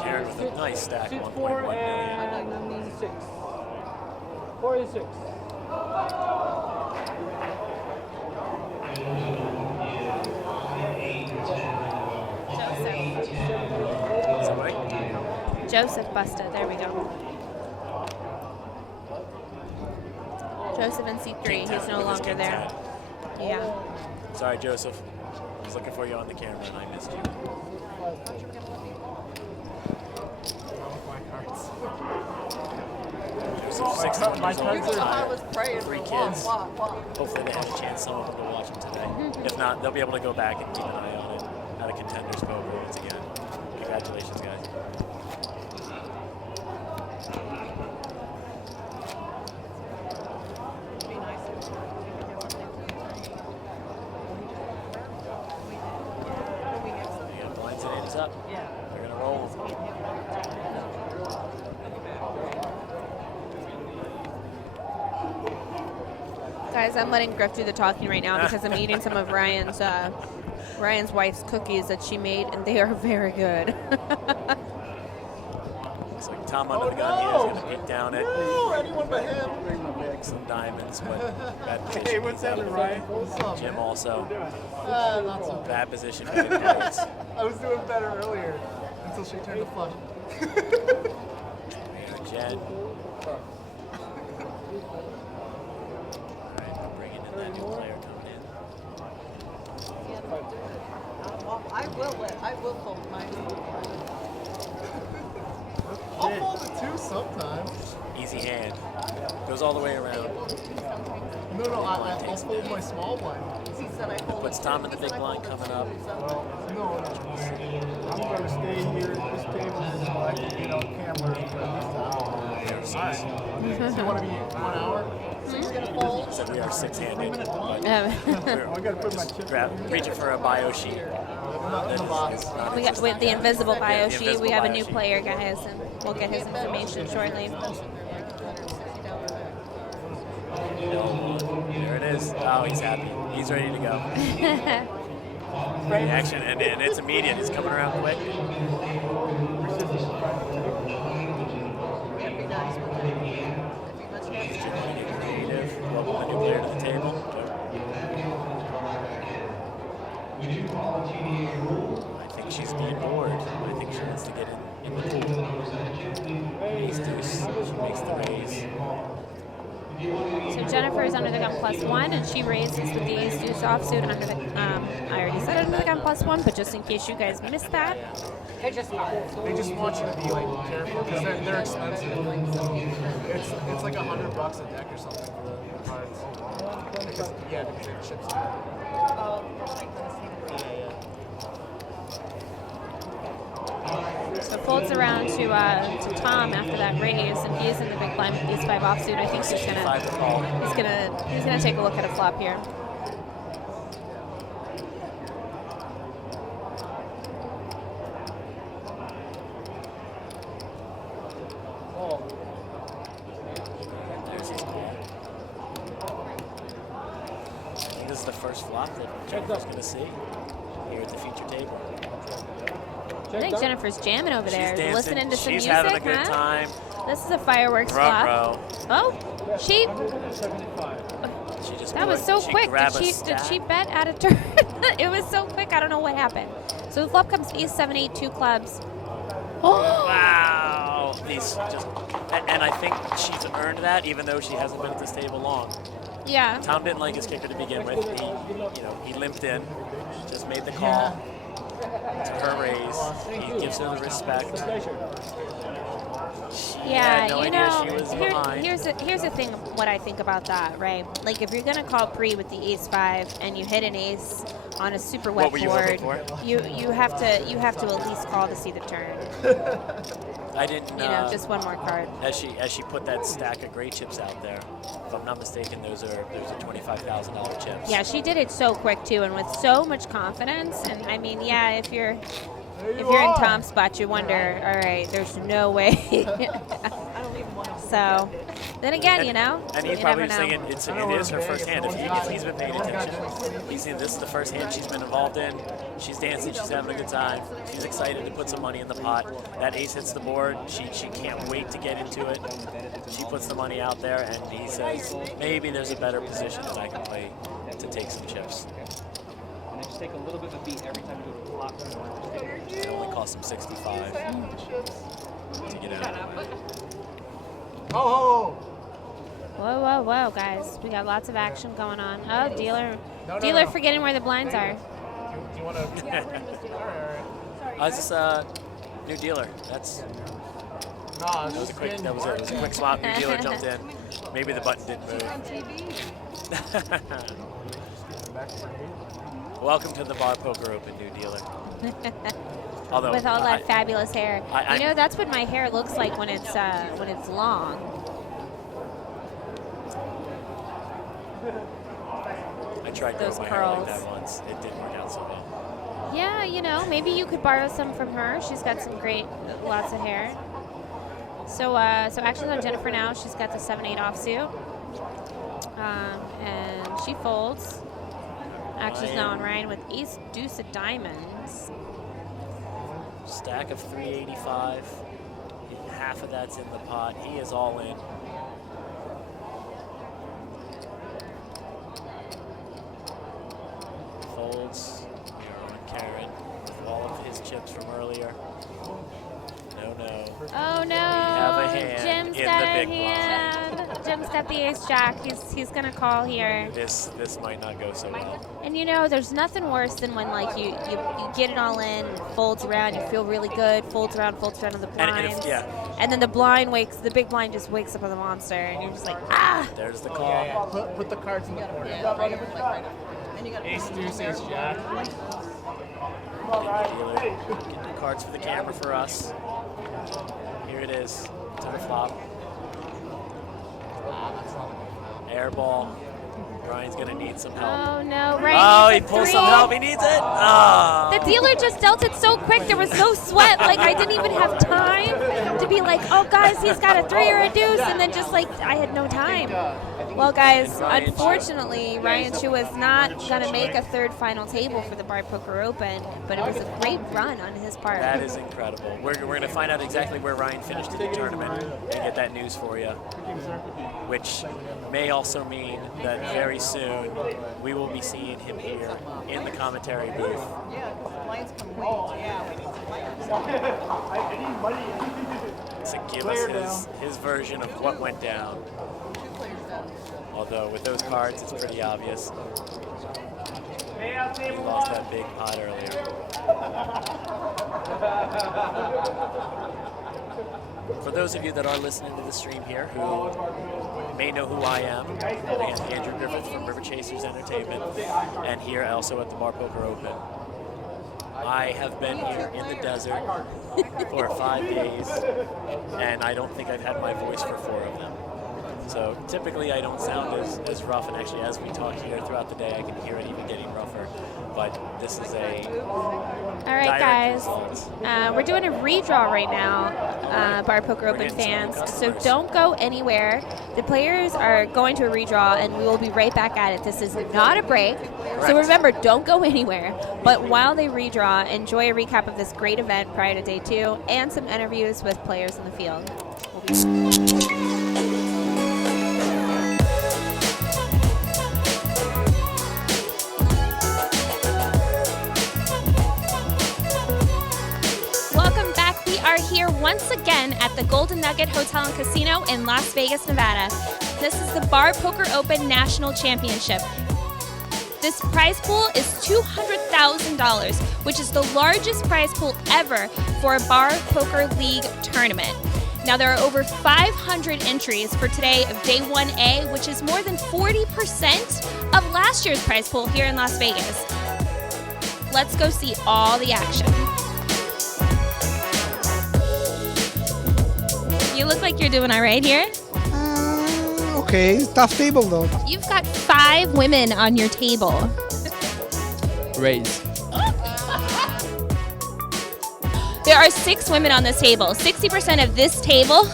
Karen with a nice stack, 1.1 million. and 6. 46. Is that right? Joseph busted. There we go. Joseph in C3. King He's 10 no with his longer king there. 10. Yeah. Sorry, Joseph. I was looking for you on the camera and I missed you. Joseph, 16 years old, I was praying 3 for kids. one. Hopefully they have a chance, some of them, to watch them today. If not, they'll be able to go back and keep an eye on it at a Contenders Poker once again. Congratulations, guys. Yeah, blinds and ends up. They're going to roll. Guys, I'm letting Griff do the talking right now because I'm eating some of Ryan's wife's cookies that she made, and they are very good. Looks like Tom under the gun here is going to beat down it. No, anyone but him. Some diamonds, but bad position. Hey, what's happening, Ryan? What's up? Jim also. Not so bad. Bad position. Good cards. I was doing better earlier until she turned to flush. Jen. Alright, we're bringing in that new player coming in. Well, I will fold mine. I'll fold it too sometimes. Easy hand. Goes all the way around. No, I'll fold my small one. He said I fold Puts it Tom too. in the He big said I blind fold it coming up. too, so- No, I'm going to stay here at this table so I can get on camera for at least an hour. So you want to be 1 hour? So you're gonna fold? Said we are 6-handed. But I got to put my chip reaching for a bio sheet. in the box. We got with the invisible bio the sheet. invisible We have a bio new sheet. player, guys, and we'll get his information shortly. There it is. Oh, he's happy. He's ready to go. Action, and it's immediate. He's coming around quick. Creative. Welcome the new player to the table. I think she's being bored. I think she wants to get in the pool. Ace deuce. She makes the raise. So Jennifer is under the gun +1, and she raises with the ace deuce offsuit under the. I already said under the gun +1, but just in case you guys missed that, They just want you to be like careful because they're expensive. It's like $100 a deck or something for the cards. Because they have chips in it. So folds around to Tom after that raise, and he's in the big blind with ace-5 offsuit. I think he's gonna take a look at a flop here. There's his call. I think this is the first flop that Jennifer's going to see here at the feature table. I think Jennifer's jamming over there, She's dancing. listening to some She's music, having a good huh? time. This is a fireworks flop. Ruh-roh. Oh, she. She just That was so quick. grabbed a Did stack. she bet at a turn? It was so quick. I don't know what happened. So the flop comes ace 7 8 2 clubs. Oh. Wow. These just, and I think she's earned that even though she hasn't been at this table long. Yeah. Tom didn't like his kicker to begin with. He limped in, just made the call to her raise. He gives her the respect. She had no idea she was behind. here's the thing. What I think about that, right? Like if you're gonna call pre with the ace-5 and you hit an ace on a super wet What were you hoping board, for? you have to at least call to see the turn. I didn't. Just one more card. As she put that stack of gray chips out there, if I'm not mistaken, those are $25,000 chips. Yeah, she did it so quick too, and with so much confidence. And I mean, yeah, if you're in Tom's spot, you wonder, all right, there's no way. So, then again, And he's you probably never know. thinking it is her first hand. If he's been paying attention, he's seen this is the first hand she's been involved in. She's dancing, she's having a good time. She's excited to put some money in the pot. That ace hits the board. She can't wait to get into it. She puts the money out there, and he says, maybe there's a better position that I can play to take some chips. And just take a little bit of a beat every time you go to the flop. It only cost him 65 to get out. Oh! Whoa, whoa, whoa, guys. We got lots of action going on. Oh, dealer forgetting where the blinds are. Do you want to? Is this a new dealer? That was a quick. That was it. It was a quick swap. New dealer jumped in. Maybe the button didn't move. Welcome to the Bar Poker Open, new dealer. Although With all that fabulous hair. I- That's what my hair looks like when it's long. I tried Those growing my hair like curls. that once. It didn't work out so well. Yeah, maybe you could borrow some from her. She's got some lots of hair. So action's on Jennifer now. She's got the 7-8 offsuit. And she folds. Action's now on Ryan with ace deuce of diamonds. Stack of 385. Half of that's in the pot. He is all in. Folds. You're on Karen with all of his chips from earlier. No. Oh no! We have a hand Jim's in got the a big blind. hand. Jim's got the ace jack. He's gonna call here. This might not go so well. And there's nothing worse than when like you get it all in, folds around, you feel really good, folds around on the blinds. And then the big blind just wakes up on the monster, and you're just like, ah! There's the call. Put the cards in the corner. Ace deuce, ace jack. Dealer. Get the cards for the camera for us. Here it is. To the flop. Air ball. Ryan's gonna need some help. Oh no, Ryan He needs a pulls 3. some help. He needs it. Oh. The dealer just dealt it so quick. There was no sweat. Like I didn't even have time to be like, oh guys, he's got a 3 or a deuce, and then just like I had no time. Well, guys, unfortunately, Ryan Chu was not gonna make a third final table for the Bar Poker Open, but it was a great run on his part. That is incredible. We're gonna find out exactly where Ryan finished in the tournament and get that news for you, which may also mean that very soon we will be seeing him here in the commentary booth. To give us his version of what went down. Although with those cards, it's pretty obvious. He lost that big pot earlier. For those of you that are listening to the stream here who may know who I am Andrew Griffith from River Chasers Entertainment, and here also at the Bar Poker Open. I have been here in the desert for 5 days, and I don't think I've had my voice for 4 of them. So typically I don't sound as rough, and actually as we talk here throughout the day, I can hear it even getting rougher. But this is a All right, guys. We're doing a redraw right now, Bar Poker Open fans. So don't go anywhere. The players are going to a redraw, and we will be right back at it. This is not a break. Correct. So remember, don't go anywhere. But while they redraw, enjoy a recap of this great event prior to day 2 and some interviews with players in the field. We'll be here once again at the Golden Nugget Hotel and Casino in Las Vegas, Nevada. This is the Bar Poker Open National Championship. This prize pool is $200,000, which is the largest prize pool ever for a Bar Poker League tournament. Now there are over 500 entries for today of Day 1A, which is more than 40% of last year's prize pool here in Las Vegas. Let's go see all the action. You look like you're doing all right here. Okay, tough table though. You've got 5 women on your table. Raise. There are 6 women on this table. 60% of this table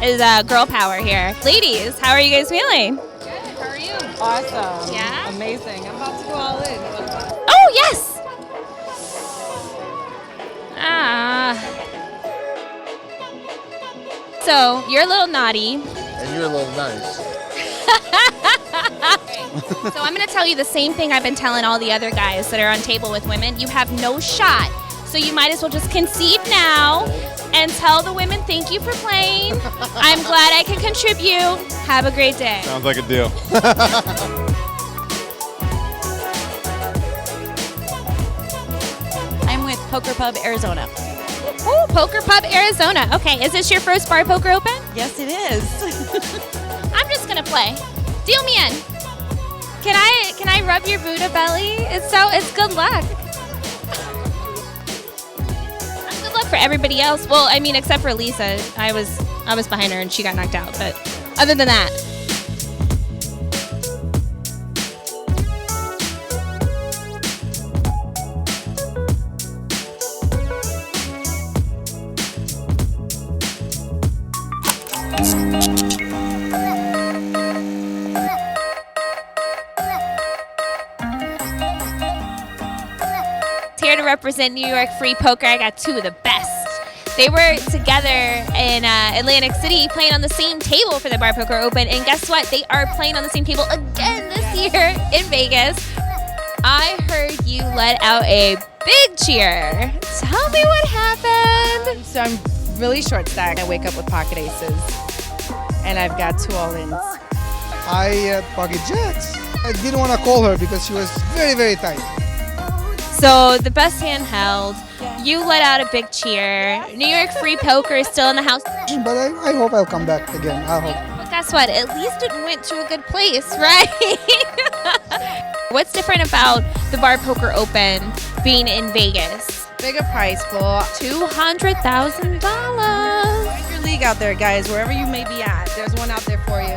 is girl power here. Ladies, how are you guys feeling? Good. How are you? Awesome. Yeah? Amazing. I'm about to go all in. Oh, yes! So, you're a little naughty. And you're a little nice. So I'm going to tell you the same thing I've been telling all the other guys that are on table with women. You have no shot. So you might as well just concede now and tell the women thank you for playing. I'm glad I can contribute. Have a great day. Sounds like a deal. I'm with Poker Pub Arizona. Oh, Poker Pub Arizona. Okay, is this your first Bar Poker Open? Yes, it is. I'm just going to play. Deal me in. Can I rub your Buddha belly? It's good luck. Good luck for everybody else. Well, I mean, except for Lisa. I was behind her and she got knocked out. But other than that. Here to represent New York Free Poker, I got 2 of the best. They were together in Atlantic City playing on the same table for the Bar Poker Open, and guess what? They are playing on the same table again this year in Vegas. I heard you let out a big cheer. Tell me what happened. So I'm really short stacked. I wake up with pocket aces, and I've got 2 all-ins. I had pocket jacks. I didn't want to call her because she was very, very tight. So the best hand held. You let out a big cheer. New York Free Poker is still in the house. But I hope I'll come back again. I hope. But guess what? At least it went to a good place, right? What's different about the Bar Poker Open being in Vegas? Bigger prize pool. $200,000. Find your league out there, guys, wherever you may be at. There's one out there for you.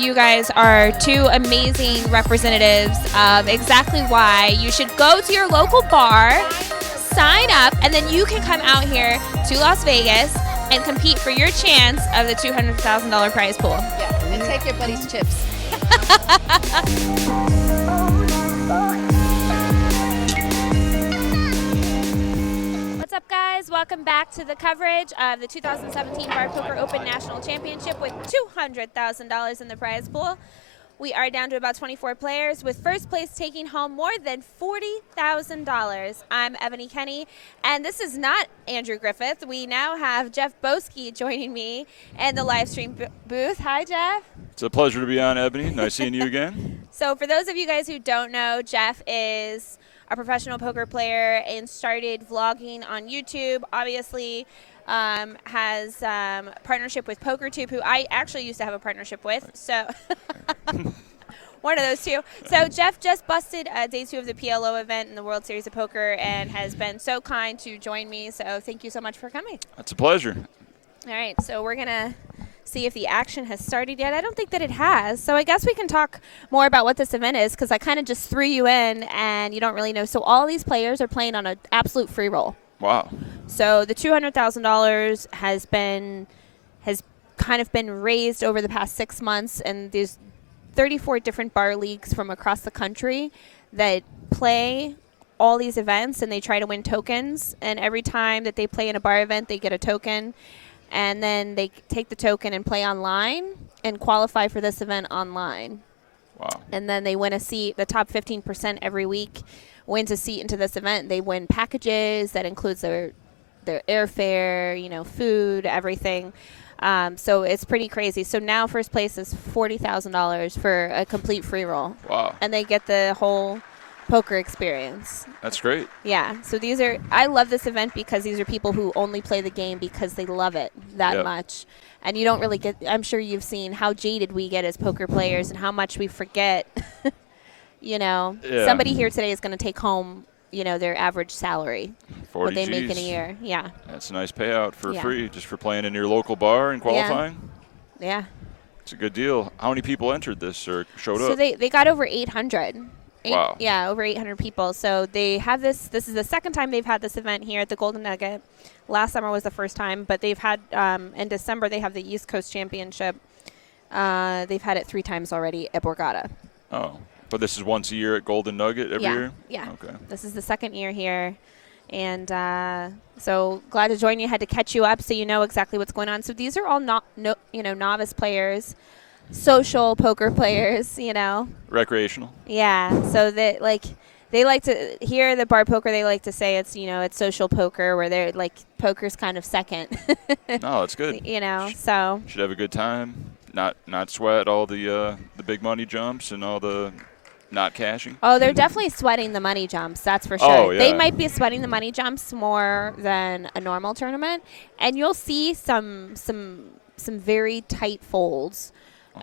You guys are 2 amazing representatives of exactly why you should go to your local bar, sign up, and then you can come out here to Las Vegas and compete for your chance of the $200,000 prize pool. Yeah, and take your buddy's chips. What's up, guys? Welcome back to the coverage of the 2017 Bar Poker Open National Championship with $200,000 in the prize pool. We are down to about 24 players, with first place taking home more than $40,000. I'm Ebony Kenny, and this is not Andrew Griffith. We now have Jeff Boski joining me in the live stream booth. Hi, Jeff. It's a pleasure to be on, Ebony. Nice seeing you again. So for those of you guys who don't know, Jeff is a professional poker player and started vlogging on YouTube. Obviously, has partnership with PokerTube, who I actually used to have a partnership with. So one of those two. So Jeff just busted day 2 of the PLO event in the World Series of Poker and has been so kind to join me. So thank you so much for coming. It's a pleasure. All right, so we're going to see if the action has started yet. I don't think that it has. So I guess we can talk more about what this event is, because I kind of just threw you in and you don't really know. So all these players are playing on an absolute free roll. Wow. So the $200,000 has kind of been raised over the past 6 months, and there's 34 different bar leagues from across the country that play all these events, and they try to win tokens. And every time that they play in a bar event, they get a token, and then they take the token and play online and qualify for this event online. Wow. And then they win a seat. The top 15% every week wins a seat into this event. They win packages that includes their airfare, food, everything. So it's pretty crazy. So now first place is $40,000 for a complete free roll. Wow. And they get the whole poker experience. That's great. Yeah. So I love this event because these are people who only play the game because they love it that much. And you don't really I'm sure you've seen how jaded we get as poker players and how much we forget. Somebody here today is going to take home, their average salary, 40 what they make Gs. in a year. Yeah. That's a nice payout for Yeah. free, just for playing in your local bar and qualifying. Yeah. It's a good deal. How many people entered this or showed So up? they got over 800. Wow. Yeah, over 800 people. So they have this. This is the second time they've had this event here at the Golden Nugget. Last summer was the first time, but they've had in December they have the East Coast Championship. They've had it 3 times already at Borgata. Oh, but this is once a year at Golden Nugget every year? Yeah. Okay. This is the second year here. And so glad to join you. Had to catch you up so you know exactly what's going on. So these are all novice players, social poker players, Recreational? Yeah. So that they like to here at the bar poker, they like to say it's it's social poker, where they're like poker's kind of second. No, that's good. So Should have a good time. Not sweat all the big money jumps and all the not cashing. Oh, they're definitely sweating the money jumps. That's for sure. Oh, yeah. They might be sweating the money jumps more than a normal tournament, and you'll see some very tight folds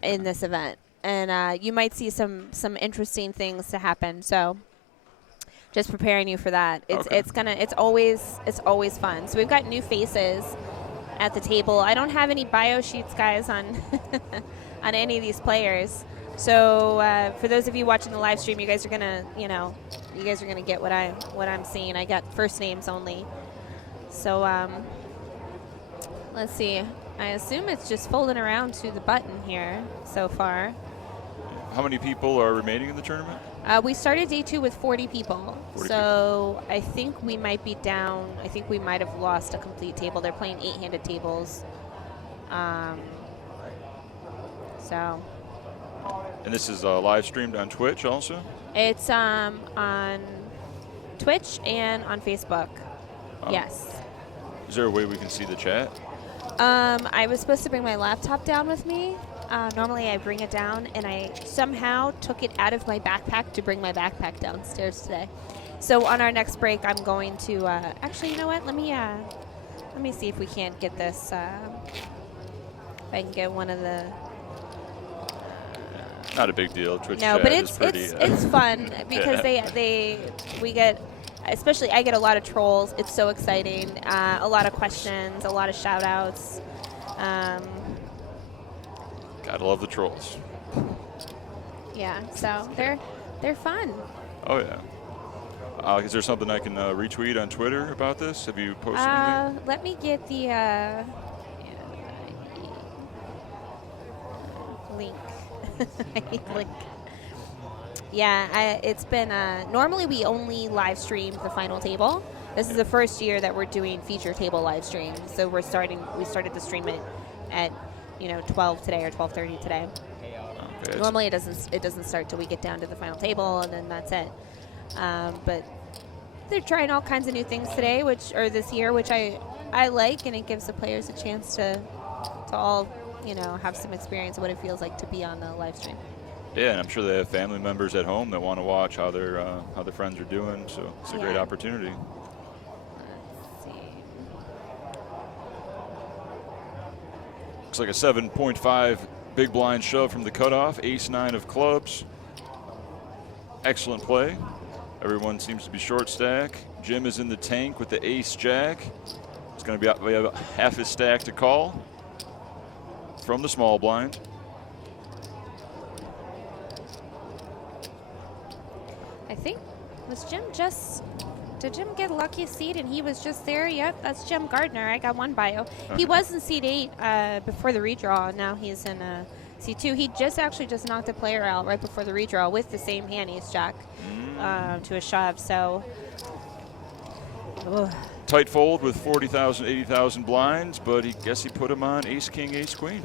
in this event, and you might see some interesting things to happen. So, just preparing you for that. It's always fun. So we've got new faces at the table. I don't have any bio sheets, guys, on on any of these players. So for those of you watching the live stream, you guys are gonna get what I'm seeing. I got first names only. So let's see. I assume it's just folding around to the button here so far. How many people are remaining in the tournament? We started day 2 with 40 people. 40 so I think we might be down. I think we might have lost a complete table. They're playing 8-handed tables. So. And this is live streamed on Twitch also? It's on Twitch and on Facebook. Oh. Yes. Is there a way we can see the chat? I was supposed to bring my laptop down with me. Normally I bring it down, and I somehow took it out of my backpack to bring my backpack downstairs today. So on our next break, I'm going to actually, you know what? Let me see if we can't get this. If I can get one of the. Not a big deal. Twitch No, chat but is pretty, it's fun because we get, especially I get a lot of trolls. It's so exciting. A lot of questions, a lot of shout outs. Gotta love the trolls. Yeah, so they're fun. Oh yeah. Is there something I can retweet on Twitter about this? Have you posted anything? Let me get the link. Link. Yeah, it's been normally we only live stream the final table. This is the first year that we're doing feature table live streams. So we started to stream it at 12 today or 12:30 today. Okay. Normally it doesn't start till we get down to the final table, and then that's it. But they're trying all kinds of new things today, this year, which I like, and it gives the players a chance to all have some experience of what it feels like to be on the live stream. Yeah, and I'm sure they have family members at home that want to watch how their friends are doing. So it's a great opportunity. Let's see. Looks like a 7.5 big blind shove from the cutoff. Ace-9 of clubs. Excellent play. Everyone seems to be short stack. Jim is in the tank with the ace-jack. It's going to be we have half his stack to call from the small blind. I think, did Jim get lucky seed and he was just there? Yep, that's Jim Gardner. I got one bio. He was in seed 8 before the redraw, and now he's in seed 2. He just knocked a player out right before the redraw with the same hand, ace jack, to a shove. So, tight fold with 40,000, 80,000 blinds, but he put him on ace king, ace queen.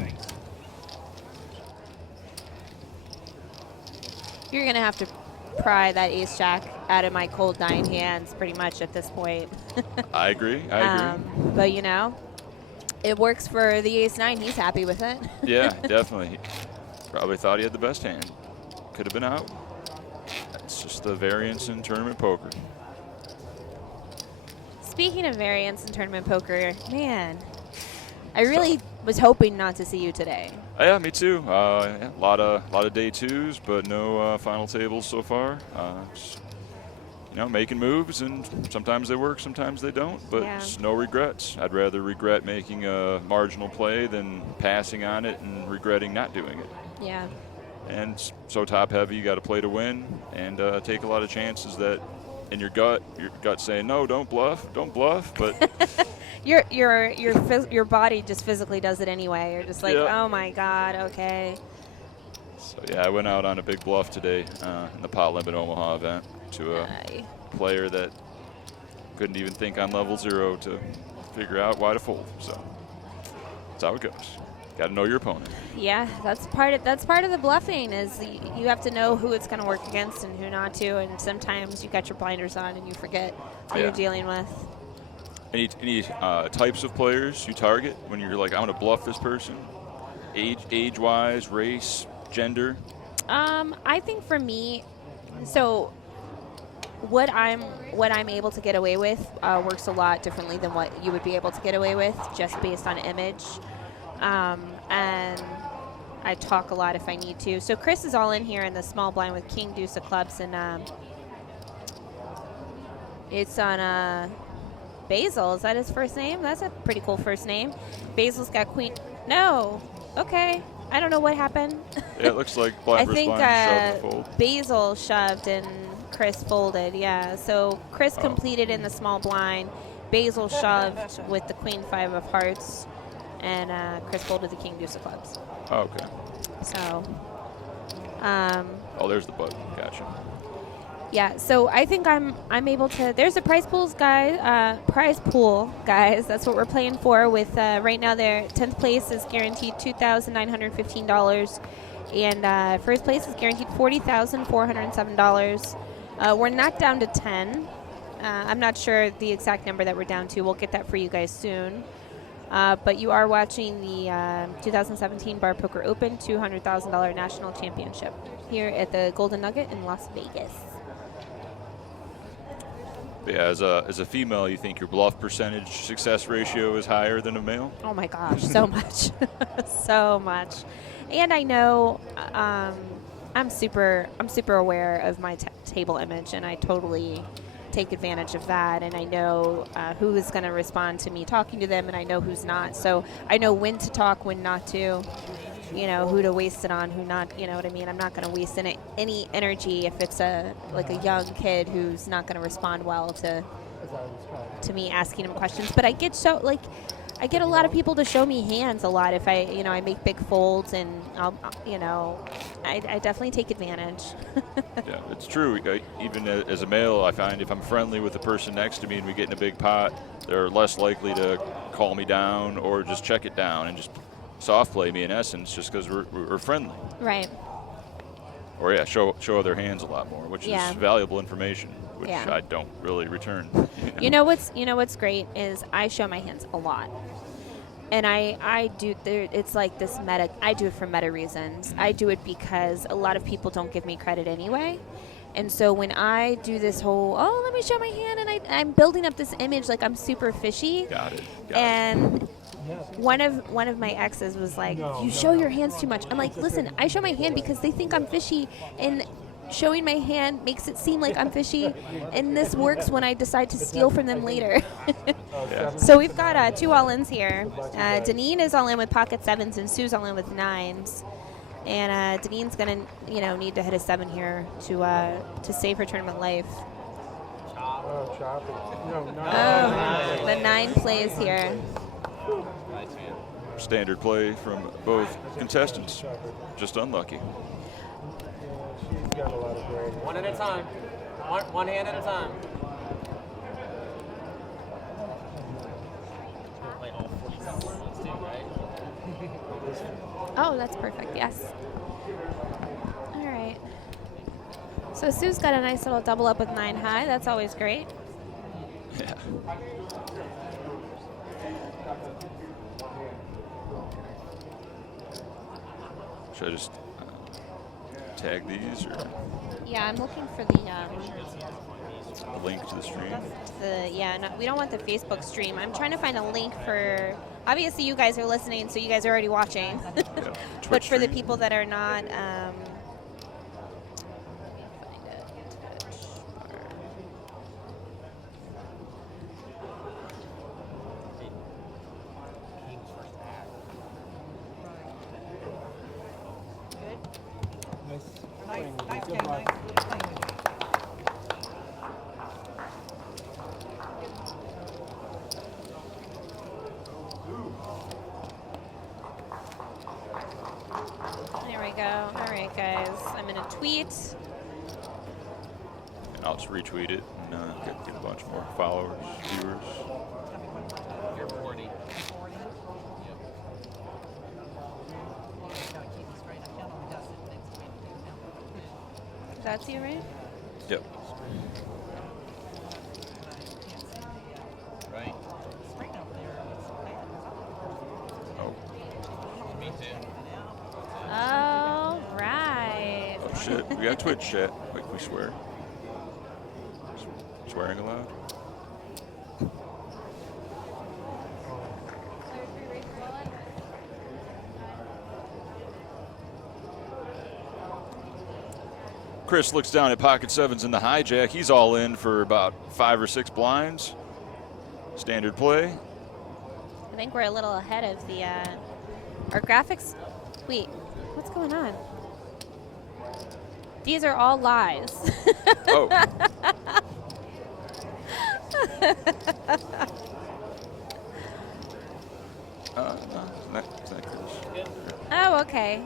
You're gonna have to pry that ace jack out of my cold 9 hands pretty much at this point. I agree. But it works for the ace-9. He's happy with it. Yeah, definitely. He probably thought he had the best hand. Could have been out. That's just the variance in tournament poker. Speaking of variance in tournament poker, man, I really was hoping not to see you today. Yeah, me too. A lot of day twos, but no final tables so far. Just, making moves, and sometimes they work, sometimes they don't, but just no regrets. I'd rather regret making a marginal play than passing on it and regretting not doing it. Yeah. And so top heavy, you got to play to win, and take a lot of chances that in your gut saying no, don't bluff, but your body just physically does it anyway. You're just like, oh my God, okay. So yeah, I went out on a big bluff today in the pot limit Omaha event to a player that couldn't even think on level 0 to figure out why to fold. So that's how it goes. Got to know your opponent. Yeah, that's part of the bluffing is you have to know who it's going to work against and who not to. And sometimes you got your blinders on and you forget who you're dealing with. Any types of players you target when you're like, I'm going to bluff this person? Age-wise, race, gender? I think for me, so what I'm able to get away with works a lot differently than what you would be able to get away with just based on image. And I talk a lot if I need to. So Chris is all in here in the small blind with king, deuce of clubs, and it's on Basil. Is that his first name? That's a pretty cool first name. Basil's got queen. No. Okay. I don't know what happened. Yeah, it looks like blind versus blind shoved and fold. Basil shoved and Chris folded. Yeah. So Chris completed in the small blind. Basil shoved with the queen 5 of hearts. And Chris folded the king, deuce of clubs. Oh, okay. So. There's the button. Gotcha. Yeah. So I think I'm able to. There's a prize pool, guys. That's what we're playing for. With right now, their 10th place is guaranteed $2,915, and first place is guaranteed $40,407. We're knocked down to 10. I'm not sure the exact number that we're down to. We'll get that for you guys soon. But you are watching the 2017 Bar Poker Open $200,000 National Championship here at the Golden Nugget in Las Vegas. Yeah, as a female, you think your bluff percentage success ratio is higher than a male? Oh my gosh, so much, so much. And I know I'm super aware of my table image, and I totally take advantage of that, and I know who is going to respond to me talking to them, and I know who's not. So I know when to talk, when not to, who to waste it on, who not, you know what I mean? I'm not going to waste any energy if it's a young kid who's not going to respond well to me asking him questions. But I get I get a lot of people to show me hands a lot if I make big folds, and I definitely take advantage. Yeah, it's true. Even as a male, I find if I'm friendly with the person next to me and we get in a big pot, they're less likely to call me down or just check it down and just soft play me in essence, just because we're friendly. Right. or yeah, show other hands a lot more, which Yeah. is valuable information, which Yeah. I don't really return. You know what's great is I show my hands a lot. And I do it's like this meta. I do it for meta reasons. I do it because a lot of people don't give me credit anyway. And so when I do this whole, oh, let me show my hand, and I'm building up this image like I'm super fishy. Got it. And one of my exes was like, you show your hands too much. I'm like, listen, I show my hand because they think I'm fishy, and showing my hand makes it seem like I'm fishy, and this works when I decide to steal from them later. So we've got 2 all-ins here. Deneen is all in with pocket 7s, and Sue's all in with 9s. And Deneen's gonna, need to hit a 7 here to save her tournament life. Oh, the 9 plays here. Standard play from both contestants. Just unlucky. One at a time. One hand at a time. Oh, that's perfect. Yes. All right. So Sue's got a nice little double up with 9 high. That's always great. Yeah. Should I just tag these or Yeah, I'm looking for a link to the stream? we don't want the Facebook stream. I'm trying to find a link for. Obviously, you guys are listening, so you guys are already watching. Yeah, But Twitch for the stream. people that are not, there we go. All right, guys. I'm going to tweet. And I'll just retweet it and get a bunch more followers, viewers. You're 40. That's you, right? Yep. Right. Oh. Me too. All right. Oh shit. We got Twitch chat. Wait, we swear. Swearing aloud? Chris looks down at pocket 7s in the hijack. He's all in for about 5 or 6 blinds. Standard play. I think we're a little ahead of the our graphics. Wait, what's going on? These are all lies. Oh. No, it's not Chris. Oh, okay.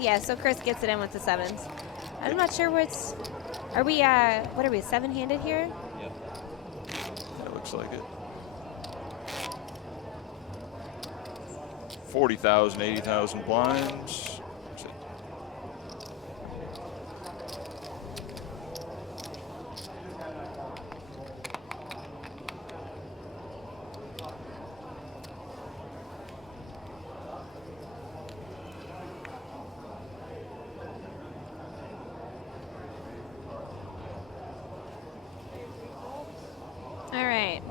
Yeah, so Chris gets it in with the 7s. I'm not sure what's. Are we? What are we? 7-handed here? Yep. That looks like it. 40,000, 80,000 blinds. That's it. All right.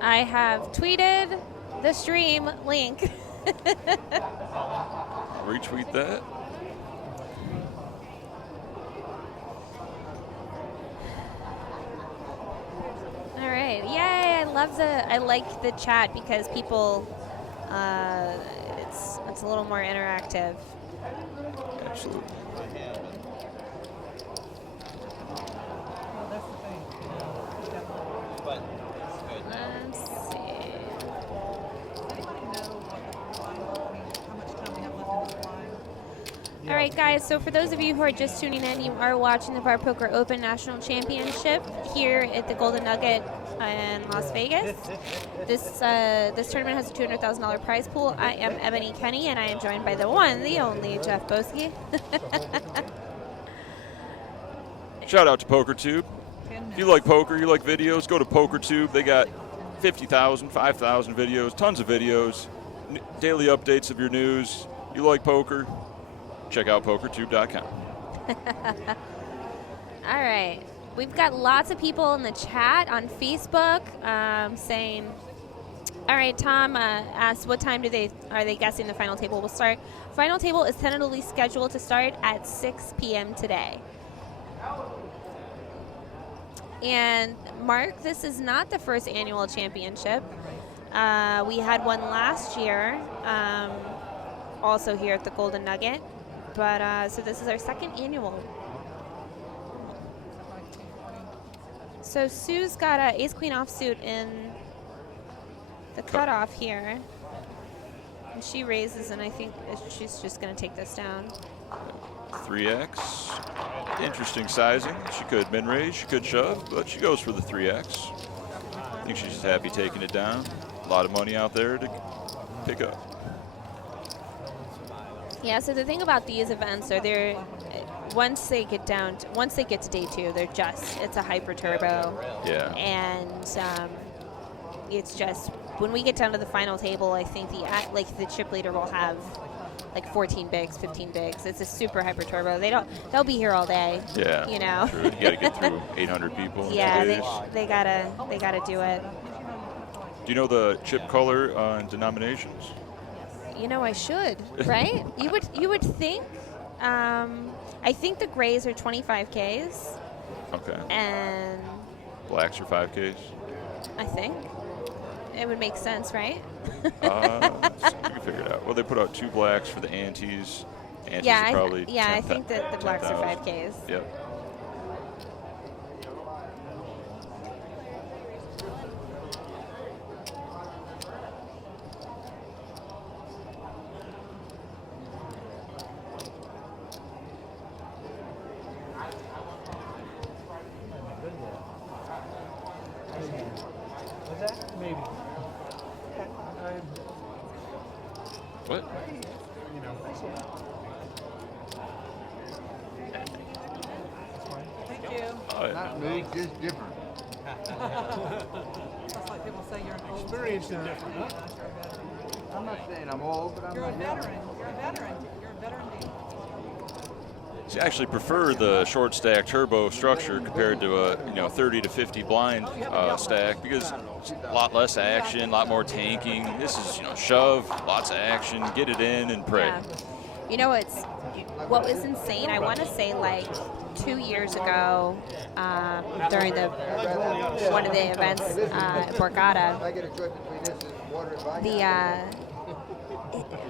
I have tweeted the stream link. Retweet that. All right. Yay! I like the chat because people. It's a little more interactive. Absolutely. But it's good. Let's see. All right, guys, so for those of you who are just tuning in, you are watching the Bar Poker Open National Championship here at the Golden Nugget in Las Vegas. This tournament has a $200,000 prize pool. I am Ebony Kenny, and I am joined by the one, the only Jeff Boski. Shout out to PokerTube. If you like poker, you like videos, go to PokerTube. They got 50,000, 5,000 videos, tons of videos, daily updates of your news. You like poker, check out PokerTube.com. All right. We've got lots of people in the chat on Facebook saying, all right, Tom asked what time are they guessing the final table will start. Final table is tentatively scheduled to start at 6 p.m. today. And Mark, this is not the first annual championship. We had one last year, also here at the Golden Nugget. But so this is our second annual. So Sue's got a ace queen offsuit in the cutoff here, and she raises, and I think she's just going to take this down. 3x, interesting sizing. She could min raise, she could shove, but she goes for the 3x. I think she's just happy taking it down. A lot of money out there to pick up. Yeah, so the thing about these events are once they get to day two, it's a hyper turbo. Yeah. And it's just, when we get down to the final table, I think the chip leader will have like 14 bigs, 15 bigs. It's a super hyper turbo. They'll be here all day. Yeah. You know. True. You got to get through 800 people. Yeah, they gotta do it. Do you know the chip color and denominations? You know, I should, right? You would think. I think the grays are 25Ks. Okay. And Blacks are 5Ks. I think it would make sense, right? You can figure it out. Well, they put out 2 blacks for the antes. Antes Yeah, are probably I think that the blacks are 5Ks. Yep. Maybe. What? You know. Thank you. Not me, just different. That's like people say you're an old Experience is different, huh? I'm not saying I'm old, but I'm You're a not young. veteran. You're a veteran. You're a veteran. See, I actually prefer the short stack turbo structure compared to a 30 to 50 blind stack, because it's a lot less action, a lot more tanking. This is shove, lots of action, get it in and pray. Yeah. You know what was insane? I want to say like 2 years ago during one of the events at Borgata,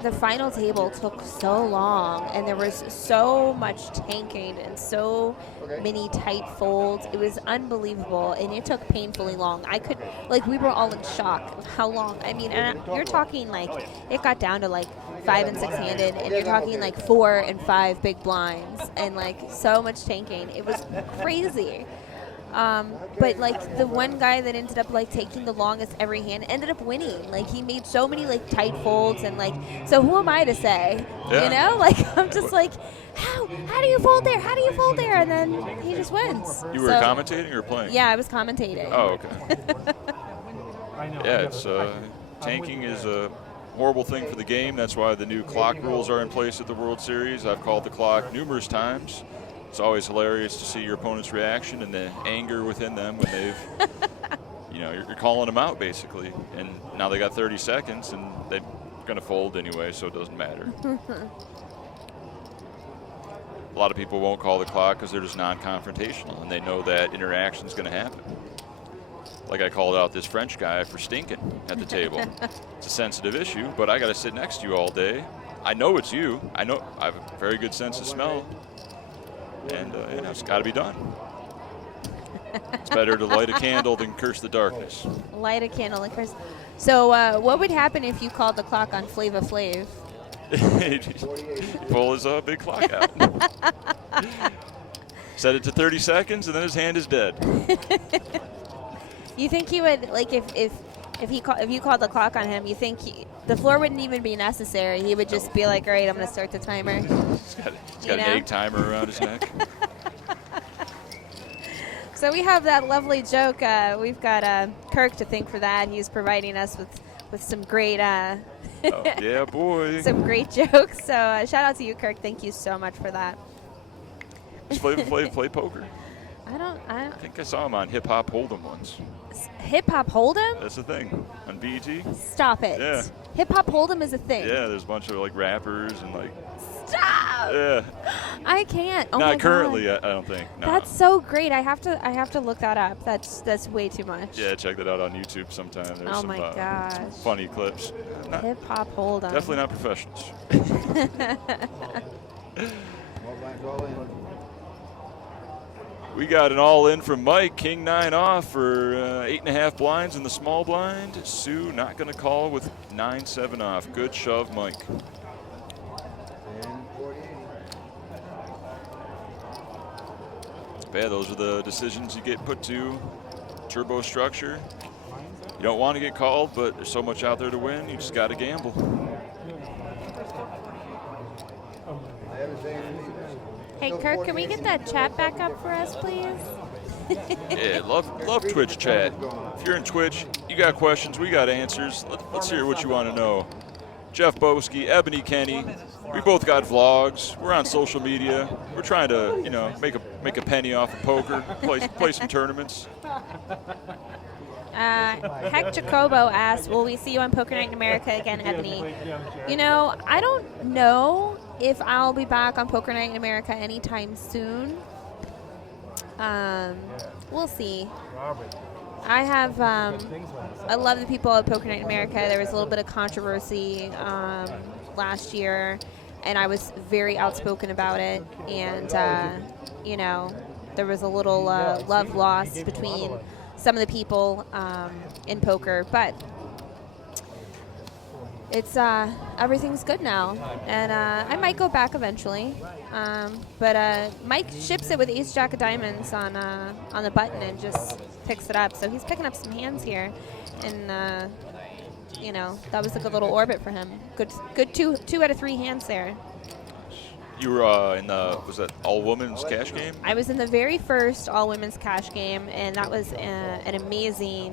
the final table took so long, and there was so much tanking and so many tight folds. It was unbelievable, and it took painfully long. We were all in shock of how long. I mean, and you're talking like it got down to like 5 and 6 handed, and you're talking like 4 and 5 big blinds, and like so much tanking. It was crazy. But like the one guy that ended up like taking the longest every hand ended up winning. Like he made so many like tight folds, and like, so who am I to say? Yeah. You know, like I'm just like, how do you fold there? How do you fold there? And then he just wins. You were commentating or playing? Yeah, I was commentating. Oh, okay. Yeah, it's tanking is a horrible thing for the game. That's why the new clock rules are in place at the World Series. I've called the clock numerous times. It's always hilarious to see your opponent's reaction and the anger within them when they've, you're calling them out basically. And now they got 30 seconds and they're going to fold anyway, so it doesn't matter. A lot of people won't call the clock because they're just non-confrontational and they know that interaction is going to happen. Like I called out this French guy for stinking at the table. It's a sensitive issue, but I got to sit next to you all day. I know it's you. I know I have a very good sense of smell. And it's got to be done. It's better to light a candle than curse the darkness. Light a candle and curse. So what would happen if you called the clock on Flava Flav? Pull his big clock out. Set it to 30 seconds, and then his hand is dead. You think he would like if you called the clock on him? You think the floor wouldn't even be necessary? He would just be like, "All right, I'm going to start the timer." He's got an egg timer around his neck. So we have that lovely joke. We've got Kirk to thank for that. He's providing us with some great Oh, yeah, boy. some great jokes. So shout out to you, Kirk. Thank you so much for that. Does Flavor Flav play poker? I I think I saw him on Hip Hop Hold'em once. Hip Hop Hold'em? That's the thing on BET. Stop it. Yeah. Hip Hop Hold'em is a thing. Yeah, there's a bunch of like rappers and like. Stop. Yeah. I can't. Oh Not my currently, God. I don't think. No. That's so great. I have to look that up. That's way too much. Yeah, check that out on YouTube sometime. There's Oh some, my gosh. some funny clips. Hip Hop Hold'em. Definitely not professionals. We got an all-in from Mike. King 9 off for 8.5 blinds in the small blind. Sue not going to call with 9-7 off. Good shove, Mike. Yeah, those are the decisions you get put to. Turbo structure. You don't want to get called, but there's so much out there to win. You just got to gamble. Hey, Kirk, can we get that chat back up for us, please? Yeah, love Twitch chat. If you're in Twitch, you got questions, we got answers. Let's hear what you want to know. Jeff Boski, Ebony Kenny, we both got vlogs. We're on social media. We're trying to, you know, make a penny off of poker, play some tournaments. Heck Jacobo asked, will we see you on Poker Night in America again, Ebony? You know, I don't know if I'll be back on Poker Night in America anytime soon. We'll see. I have, I love the people at Poker Night in America. There was a little bit of controversy last year, and I was very outspoken about it. And, you know, there was a little love lost between some of the people in poker, but it's everything's good now, and I might go back eventually. But Mike ships it with Ace Jack of Diamonds on the button and just picks it up. So he's picking up some hands here, and you know, that was a good little orbit for him. Good two out of 3 hands there. You were in the, was that all women's cash game? I was in the very first all women's cash game, and that was an amazing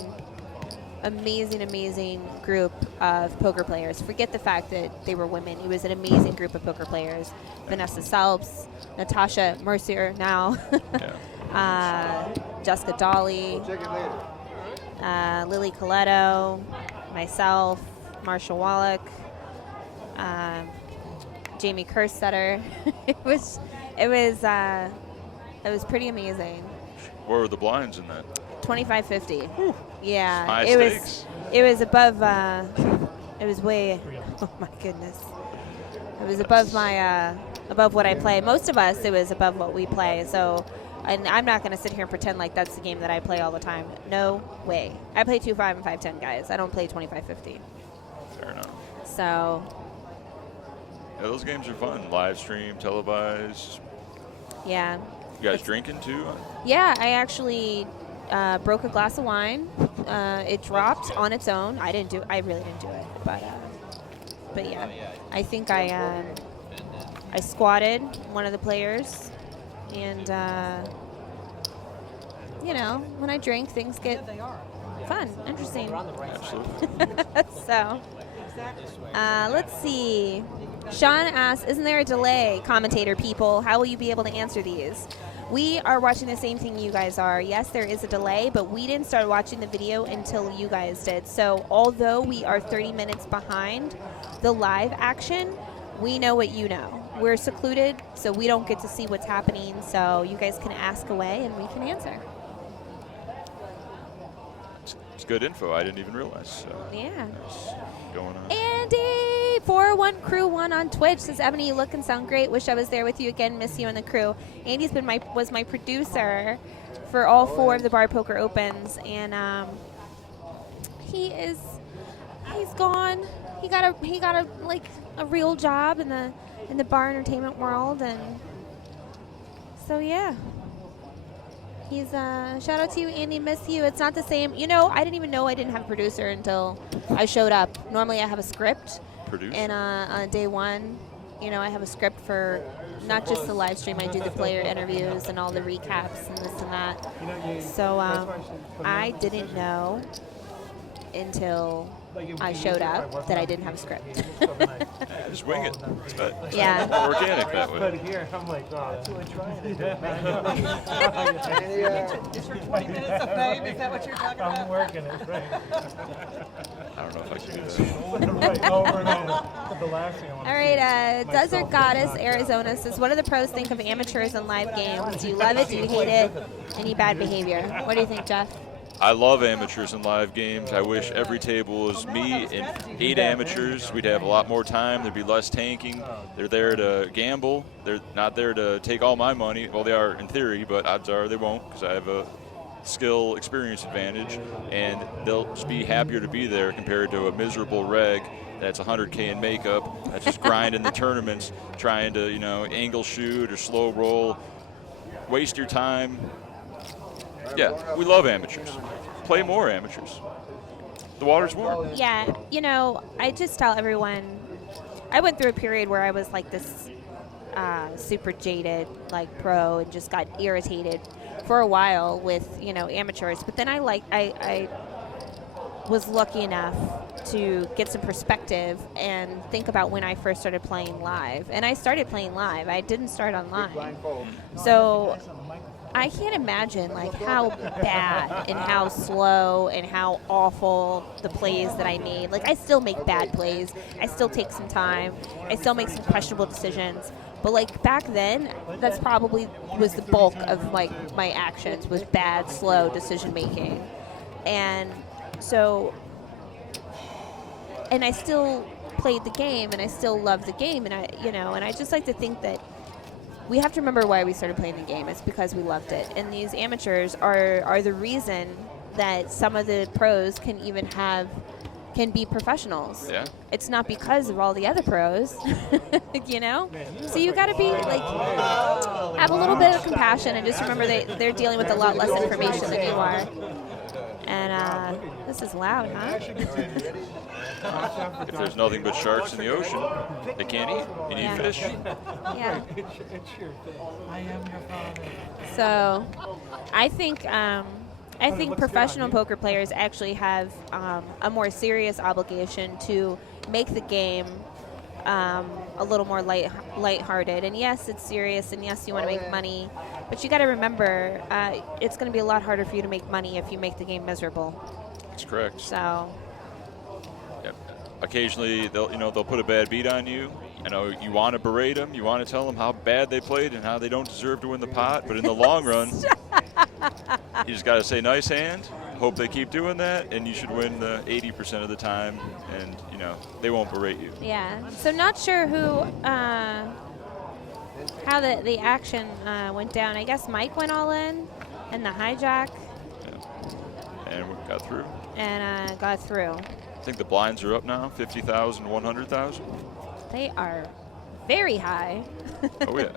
group of poker players. Forget the fact that they were women. It was an amazing group of poker players. Vanessa Selbst, Natasha Mercier now, Jessica Dolly, Lily Coletto, myself, Marshall Wallach, Jamie Kerstetter. It was pretty amazing. What were the blinds in that? 25-50. Yeah, High it stakes. It was above. It was way. Oh my goodness. It was above my above what I play. Most of us, it was above what we play. So, and I'm not going to sit here and pretend like that's the game that I play all the time. No way. I play 2-5 and 5-10, guys. I don't play 25-50. Fair enough. So. Yeah, those games are fun. Live stream, televised. Yeah. You guys drinking too? Yeah, I actually broke a glass of wine. It dropped on its own. I really didn't do it, but yeah, I think I squatted one of the players, and you know, when I drink, things get fun, interesting. Absolutely. So, let's see. Sean asks, isn't there a delay, commentator people? How will you be able to answer these? We are watching the same thing you guys are. Yes, there is a delay, but we didn't start watching the video until you guys did. So although we are 30 minutes behind the live action, we know what you know. We're secluded, so we don't get to see what's happening. So you guys can ask away, and we can answer. It's good info. I didn't even realize. So Yeah. that's going on. Andy 401 Crew 1 on Twitch says, Ebony, you look and sound great. Wish I was there with you again. Miss you and the crew. Andy's was my producer for all 4 of the Bar Poker Opens, and he's gone. He got a real job in the bar entertainment world, and so yeah. He's shout out to you, Andy. Miss you. It's not the same. You know, I didn't even know I didn't have a producer until I showed up. Normally, I have a script. Producer. And on day one, you know, I have a script for not just the live stream. I do the player interviews and all the recaps and this and that. So I didn't know until I showed up that I didn't have a script. Just wing it. It's Yeah. more organic that way. But here, I'm like, oh, that's what I tried. Is your 20 minutes of fame? Is that what you're talking about? I'm working it, right? I don't know if I can do that. Right, over and over. But the last thing I want All right, Desert Goddess Arizona says, what do the pros think of amateurs in live games? Do you love it? Do you hate it? Any bad behavior? What do you think, Jeff? I love amateurs in live games. I wish every table was me and 8 amateurs. We'd have a lot more time. There'd be less tanking. They're there to gamble. They're not there to take all my money. Well, they are in theory, but odds are they won't because I have a skill experience advantage, and they'll just be happier to be there compared to a miserable reg that's 100K in makeup, that's just grinding the tournaments, trying to, you know, angle shoot or slow roll, waste your time. Yeah, we love amateurs. Play more amateurs. The water's warm. Yeah, you know, I just tell everyone, I went through a period where I was like this super jaded, like pro, and just got irritated for a while with, you know, amateurs. But then I was lucky enough to get some perspective and think about when I first started playing live. And I started playing live. I didn't start online. So I can't imagine like how bad and how slow and how awful the plays that I made. Like, I still make bad plays. I still take some time. I still make some questionable decisions. But like back then, that's probably was the bulk of like my actions was bad, slow decision making. And so, and I still played the game and I still love the game, and I just like to think that we have to remember why we started playing the game. It's because we loved it. And these amateurs are the reason that some of the pros can be professionals. Yeah. It's not because of all the other pros, you know? So you got to be like, have a little bit of compassion and just remember they're dealing with a lot less information than you are. And this is loud, huh? If there's nothing but sharks in the ocean, they can't eat. You need fish. Yeah. It's your thing. I am your father. So I think professional poker players actually have a more serious obligation to make the game a little more lighthearted. And yes, it's serious, and yes, you want to make money, but you got to remember it's going to be a lot harder for you to make money if you make the game miserable. That's correct. So, yeah. Occasionally they'll put a bad beat on you. I know you want to berate them, you want to tell them how bad they played and how they don't deserve to win the pot, but in the long run, you just got to say nice hand, hope they keep doing that, and you should win 80% of the time, and they won't berate you. yeah. So not sure how the action went down. I guess Mike went all in, and the hijack. Yeah. And we got through. And got through. I think the blinds are up now, 50,000, 100,000. They are very high. Oh, yeah.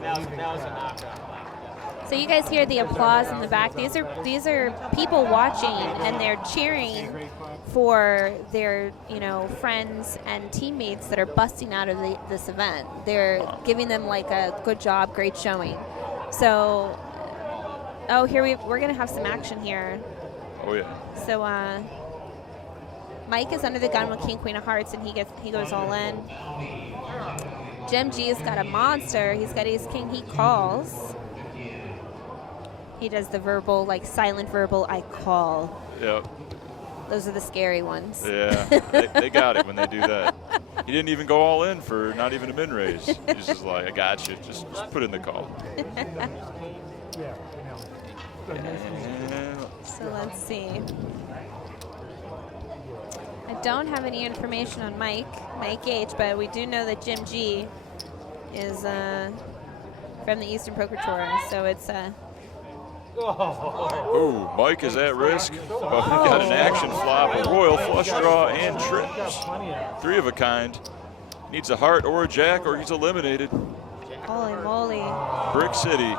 That was a knockout. So you guys hear the applause in the back. These are people watching, and they're cheering for their friends and teammates that are busting out of this event. They're giving them like a good job, great showing. So, here we're gonna have some action here. Oh yeah. So Mike is under the gun with King Queen of Hearts, and he goes all in. Jim G's got a monster. He's got ace king. He calls. He does the verbal, like silent verbal, I call. Yep. Those are the scary ones. Yeah, they got it when they do that. He didn't even go all in for not even a min raise. He's just like, I got you. Just put in the call. So let's see. I don't have any information on Mike H, but we do know that Jim G is from the Eastern Poker Tour. So it's Ooh, Mike is at risk, but we got an action flop, a royal flush draw, and trips. 3 of a kind. Needs a heart or a jack, or he's eliminated. Holy moly. Brick City,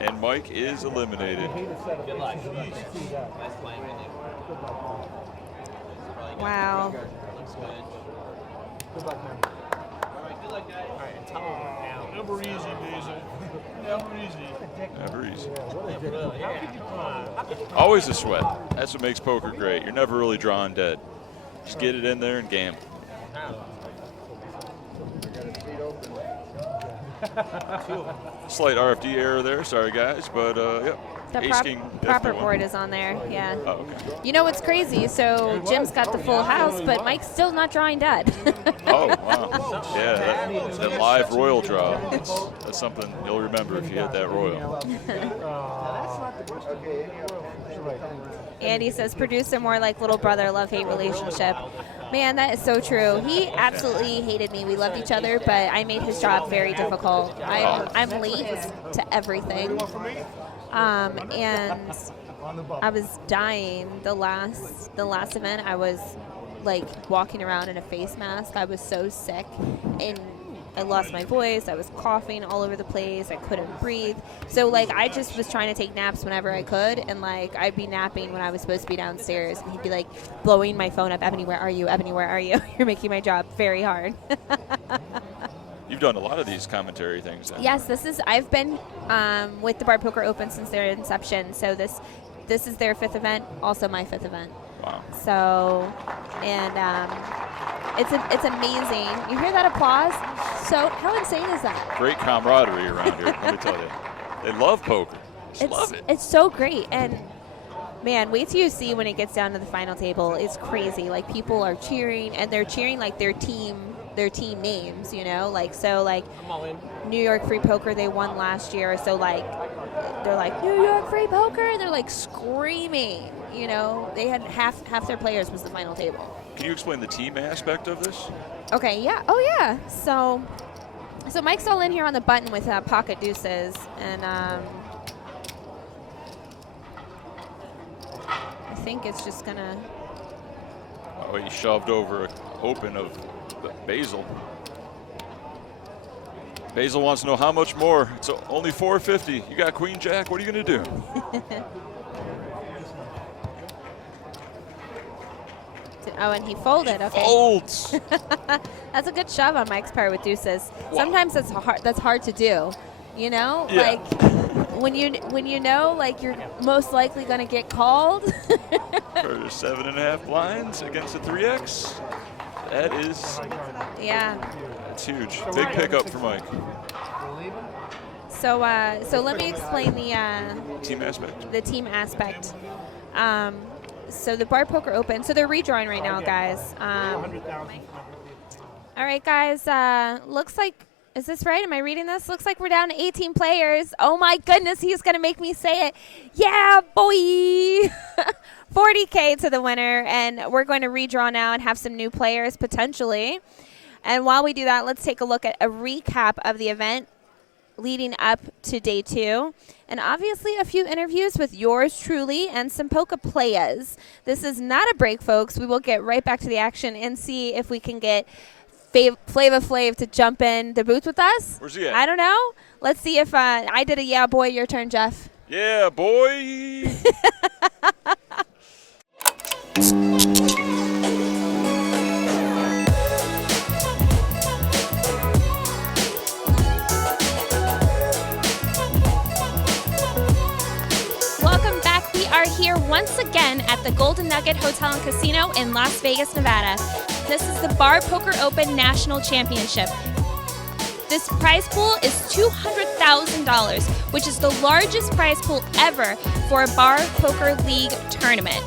and Mike is eliminated. Good luck. Wow. Looks good. Good luck, man. Good luck, guys. All right, and tell them now. Never easy, Basil. Never easy. Never easy. Yeah. Always a sweat. That's what makes poker great. You're never really drawing dead. Just get it in there and gamble. Slight RFD error there. Sorry, guys, but yep. The Ace King proper definitely won. board is on there, yeah. Oh, okay. You know what's crazy? So Jim's got the full house, but Mike's still not drawing dead. Oh, wow. Yeah, that live royal draw. That's something you'll remember if you hit that royal. Andy says, producer more like little brother, love-hate relationship. Man, that is so true. He absolutely hated me. We loved each other, but I made his job very difficult. I'm late to everything. And I was dying the last event. I was like walking around in a face mask. I was so sick, and I lost my voice. I was coughing all over the place. I couldn't breathe. So like I just was trying to take naps whenever I could, and like I'd be napping when I was supposed to be downstairs, and he'd be like blowing my phone up, Ebony, where are you? Ebony, where are you? You're making my job very hard. You've done a lot of these commentary things then. Yes, I've been with the Bar Poker Open since their inception. So this is their 5th event, also my 5th event. Wow. So, and it's amazing. You hear that applause? So how insane is that? Great camaraderie around here, let me tell you. They love poker. Just love it. It's so great. And man, wait till you see when it gets down to the final table. It's crazy. Like people are cheering, and they're cheering like their team names, you know, like so like New York Free Poker, they won last year, so like they're like New York Free Poker, and they're like screaming, you know. They had half their players was the final table. Can you explain the team aspect of this? Okay, yeah, oh yeah. So Mike's all in here on the button with pocket deuces, and I think it's just gonna. Oh, he shoved over an open of Basil. Basil wants to know how much more. It's only 450. You got Queen Jack. What are you going to do? Oh, and he folded. Okay. Folds. That's a good shove on Mike's part with deuces. Wow. Sometimes that's hard to do. You know, Yeah. like when you know, like you're most likely going to get called. For 7.5 blinds against a 3x. That is. Yeah. That's huge. Big pickup for Mike. So let me explain the Team aspect. The team aspect. So the Bar Poker Open. So they're redrawing right now, guys. All right, guys. Looks like. Is this right? Am I reading this? Looks like we're down to 18 players. Oh my goodness, he's gonna make me say it. Yeah, boy. 40K to the winner, and we're going to redraw now and have some new players potentially. And while we do that, let's take a look at a recap of the event leading up to day 2. And obviously a few interviews with yours truly and some poker players. This is not a break, folks. We will get right back to the action and see if we can get Flava Flav to jump in the booth with us. Where's he at? I don't know. Let's see if I did a yeah, boy. Your turn, Jeff. Yeah, boy. Welcome back. We are here once again at the Golden Nugget Hotel and Casino in Las Vegas, Nevada. This is the Bar Poker Open National Championship. This prize pool is $200,000, which is the largest prize pool ever for a Bar Poker League tournament.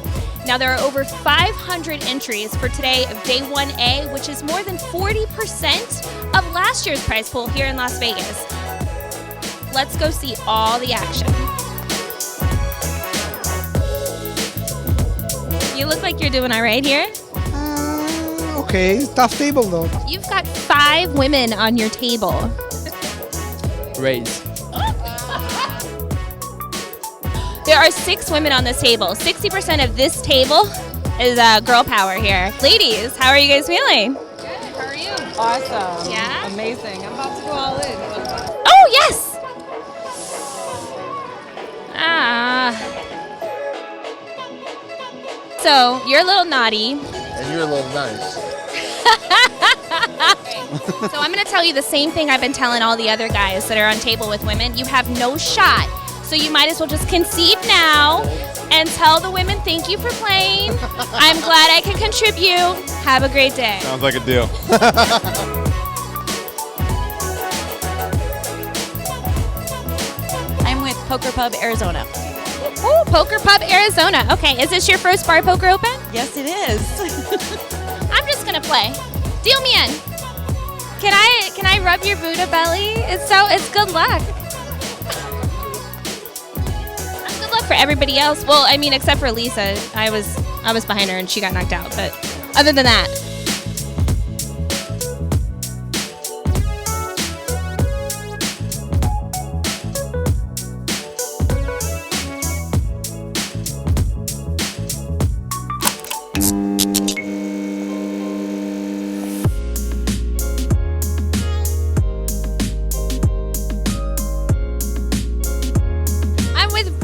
Now, there are over 500 entries for today of Day 1A, which is more than 40% of last year's prize pool here in Las Vegas. Let's go see all the action. You look like you're doing all right here. Okay, tough table though. You've got 5 women on your table. Raise. There are 6 women on this table. 60% of this table is girl power here. Ladies, how are you guys feeling? Good. How are you? Awesome. Yeah? Amazing. I'm about to go all in. Oh, yes! Ah. So, you're a little naughty. And you're a little nice. So I'm going to tell you the same thing I've been telling all the other guys that are on table with women. You have no shot. So you might as well just concede now and tell the women thank you for playing. I'm glad I can contribute. Have a great day. Sounds like a deal. I'm with Poker Pub Arizona. Ooh, Poker Pub Arizona. Okay, is this your first bar poker open? Yes, it is. I'm just going to play. Deal me in. Can I rub your Buddha belly? It's good luck. Good luck for everybody else. Well, I mean, except for Lisa. I was behind her and she got knocked out. But other than that.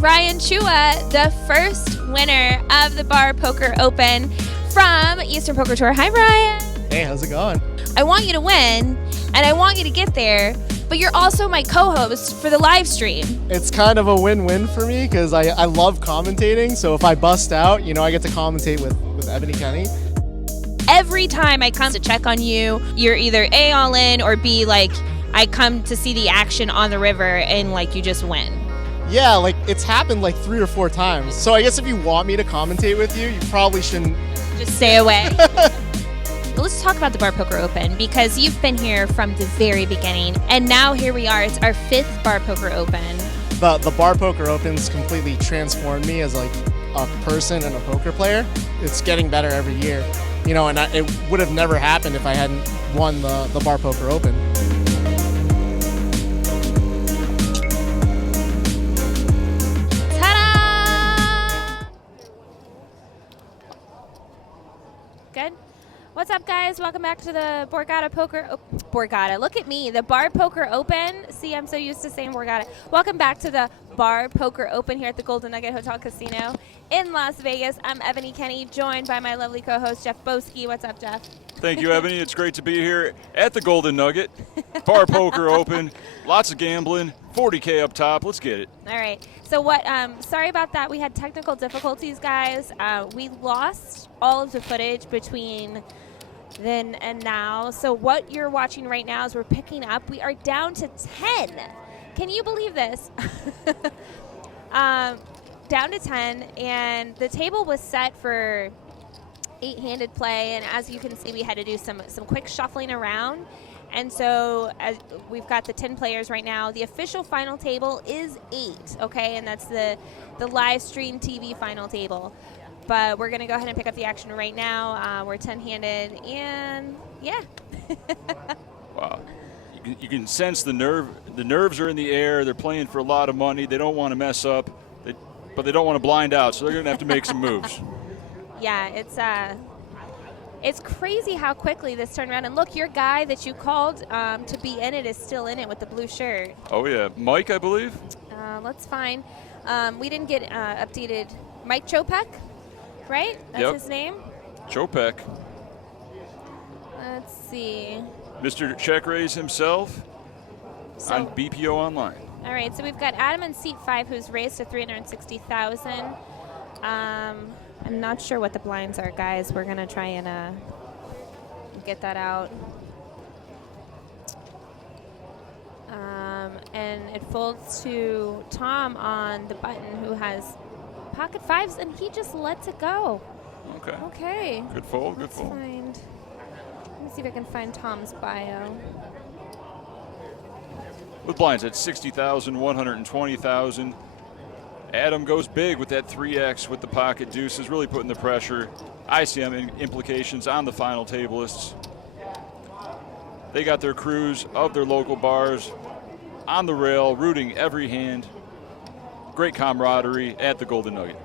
Ryan Chua, the first winner of the Bar Poker Open from Eastern Poker Tour. Hi, Ryan. Hey, how's it going? I want you to win, and I want you to get there, but you're also my co-host for the live stream. It's kind of a win-win for me because I love commentating. So if I bust out, you know, I get to commentate with Ebony Kenny. Every time I come to check on you, you're either A, all in, or B, like, I come to see the action on the river and, like, you just win. Yeah, like it's happened like 3 or 4 times. So I guess if you want me to commentate with you, you probably shouldn't. Just stay away. Let's talk about the Bar Poker Open because you've been here from the very beginning. And now here we are. It's our 5th Bar Poker Open. The Bar Poker Open's completely transformed me as like a person and a poker player. It's getting better every year. You know, and it would have never happened if I hadn't won the Bar Poker Open. Good. What's up, guys? Welcome back to the Borgata Poker. Borgata. Look at me. The Bar Poker Open. See, I'm so used to saying Borgata. Welcome back to the Bar Poker Open here at the Golden Nugget Hotel Casino in Las Vegas. I'm Ebony Kenny, joined by my lovely co-host Jeff Boski. What's up, Jeff? Thank you, Ebony. It's great to be here at the Golden Nugget. Bar Poker Open. Lots of gambling. 40K up top. Let's get it. All right. So what? Sorry about that. We had technical difficulties, guys. We lost all of the footage between then and now. So what you're watching right now is we're picking up. We are down to 10. Can you believe this? Down to 10, and the table was set for 8-handed play, and as you can see, we had to do some quick shuffling around. And so as we've got the 10 players right now. The official final table is 8, okay? And that's the live stream TV final table. But we're going to go ahead and pick up the action right now. We're 10-handed, and yeah. Wow. You can sense the nerves are in the air. They're playing for a lot of money. They don't want to mess up, but they don't want to blind out, so they're going to have to make some moves. Yeah, it's crazy how quickly this turned around. And look, your guy that you called to be in it is still in it with the blue shirt. Oh, yeah. Mike, I believe? Let's find. We didn't get updated. Mike Chopek, right? That's his name? Chopek. Let's see. Mr. Check Raise himself on BPO Online. All right, so we've got Adam in seat 5 who's raised to 360,000. I'm not sure what the blinds are, guys. We're going to try and get that out. And it folds to Tom on the button who has pocket 5s, and he just lets it go. Okay. Okay. Good fold, good fold. Let me see if I can find Tom's bio. With blinds at 60,000, 120,000. Adam goes big with that 3X with the pocket deuces, really putting the pressure. ICM implications on the final tablists. They got their crews of their local bars on the rail, rooting every hand. great camaraderie at the Golden Nugget.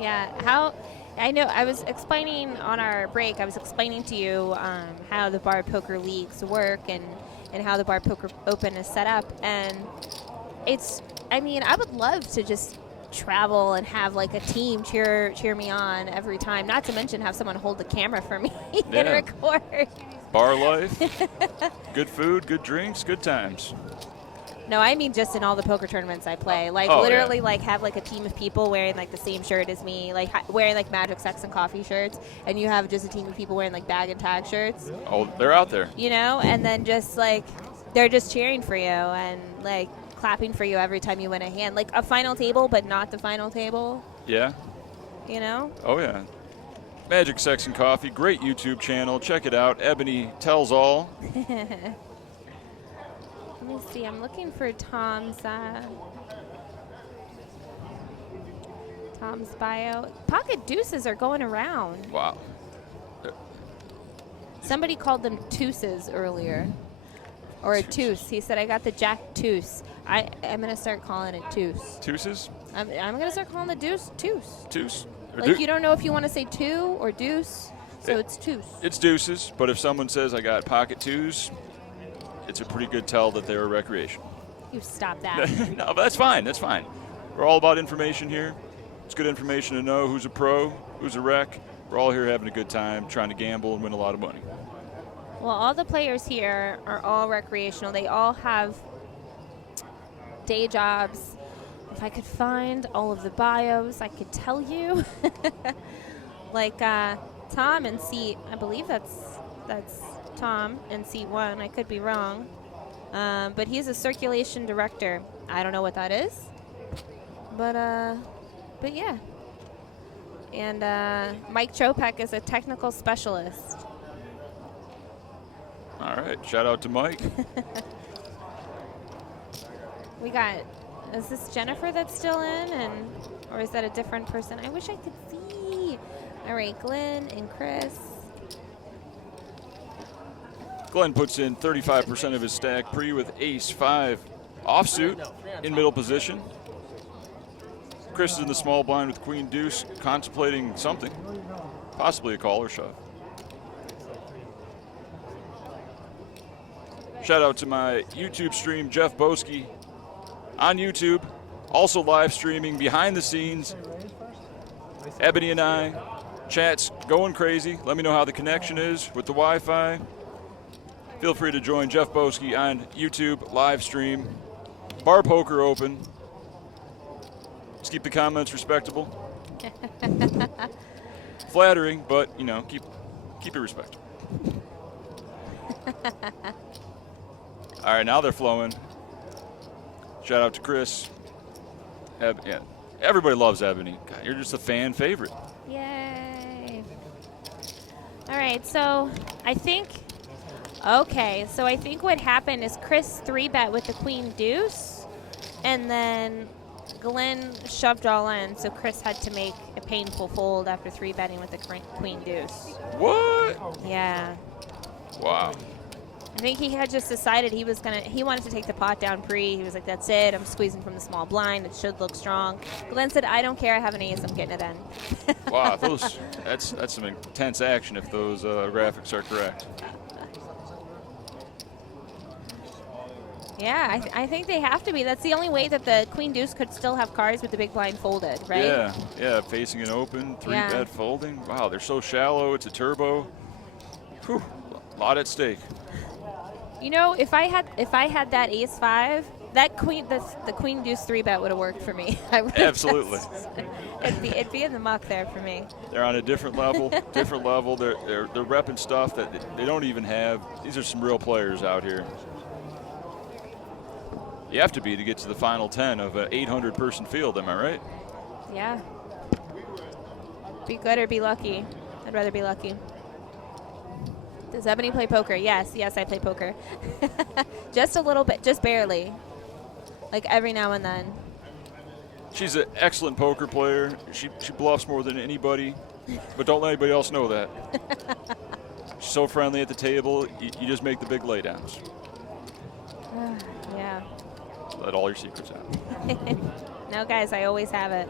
Yeah, I know I was explaining on our break, I was explaining to you how the bar poker leagues work and how the Bar Poker Open is set up. And I would love to just travel and have like a team cheer me on every time, not to mention have someone hold the camera for me and record. Bar life, good food, good drinks, good times. No, I mean just in all the poker tournaments I play. Like literally like have like a team of people wearing like the same shirt as me, like wearing like Magic, Sex, and Coffee shirts, and you have just a team of people wearing like bag and tag shirts. Oh, they're out there. You know, and then just like they're just cheering for you and like clapping for you every time you win a hand. Like a final table, but not the final table. Yeah. You know? Oh, yeah. Magic, Sex, and Coffee, great YouTube channel. Check it out. Ebony Tells All. Let me see. I'm looking for Tom's bio. Pocket deuces are going around. Wow. Somebody called them teuces earlier. Or a teuce. He said, I got the Jack teuce. I'm going to start calling it teuce. Teuces? I'm going to start calling the deuce teuce. Teuce. Like you don't know if you want to say two or deuce, so it's teuce. It's deuces, but if someone says I got pocket twos, it's a pretty good tell that they're recreational. You stop that. No, but that's fine. That's fine. We're all about information here. It's good information to know who's a pro, who's a rec. We're all here having a good time, trying to gamble and win a lot of money. Well, all the players here are all recreational. They all have day jobs. If I could find all of the bios, I could tell you. Like Tom in seat, I believe that's Tom in seat 1. I could be wrong. But he's a circulation director. I don't know what that is. But yeah. And Mike Chopek is a technical specialist. All right. Shout out to Mike. We got, is this Jennifer that's still in, or is that a different person? I wish I could see. All right, Glenn and Chris. Glenn puts in 35% of his stack pre with ace-5 offsuit in middle position. Chris is in the small blind with queen deuce, contemplating something, possibly a call or shove. Shout out to my YouTube stream, Jeff Boski, on YouTube, also live streaming behind the scenes. Ebony and I, chat's going crazy. Let me know how the connection is with the Wi-Fi. Feel free to join Jeff Boski on YouTube live stream. Bar Poker Open. Let's keep the comments respectable. Flattering, but you know, keep it respectable. All right, now they're flowing. Shout out to Chris. Yeah, everybody loves Ebony. God, you're just a fan favorite. Yay. All right, so I think what happened is Chris 3-bet with the queen deuce, and then Glenn shoved all in, so Chris had to make a painful fold after 3-betting with the queen deuce. What? Yeah. Wow. I think he had just decided he wanted to take the pot down pre. He was like, that's it. I'm squeezing from the small blind. It should look strong. Glenn said, I don't care. I have an ace. I'm getting it in. Wow, that's some intense action if those graphics are correct. Yeah, I think they have to be. That's the only way that the queen deuce could still have cards with the big blind folded, right? Yeah, facing an open, 3-bet folding. Wow, they're so shallow. It's a turbo. Whew, a lot at stake. You know, if I had that ace-5, that the queen deuce 3-bet would have worked for me. Absolutely. It'd be in the muck there for me. They're on a different level. They're repping stuff that they don't even have. These are some real players out here. You have to be to get to the final 10 of an 800-person field, am I right? Yeah. Be good or be lucky. I'd rather be lucky. Does Ebony play poker? Yes, I play poker. Just a little bit, just barely. Like every now and then. She's an excellent poker player. She bluffs more than anybody, but don't let anybody else know that. She's so friendly at the table, you just make the big laydowns. Yeah. Let all your secrets out. No, guys, I always have it.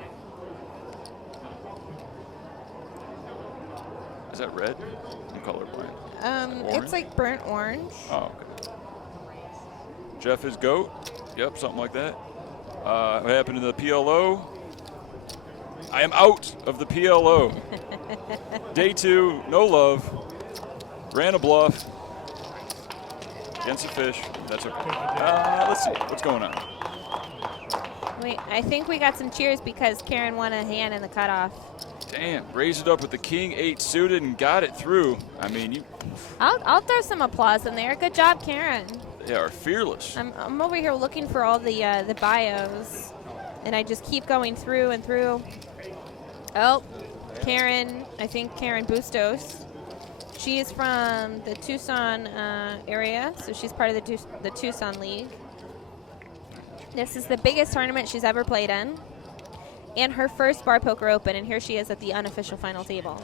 Is that red? I'm colorblind. It's like burnt orange. Oh, okay. Jeff is GOAT. Yep, something like that. What happened to the PLO? I am out of the PLO. Day 2, no love. Ran a bluff. Against a fish. That's okay. Let's see. What's going on? Wait, I think we got some cheers because Karen won a hand in the cutoff. Damn, raised it up with the king 8 suited and got it through. I mean, you. I'll throw some applause in there. Good job, Karen. They are fearless. I'm over here looking for all the bios, and I just keep going through and through. Oh, Karen, I think Karen Bustos. She is from the Tucson area, so she's part of the Tucson League. This is the biggest tournament she's ever played in, and her first Bar Poker Open, and here she is at the unofficial final table.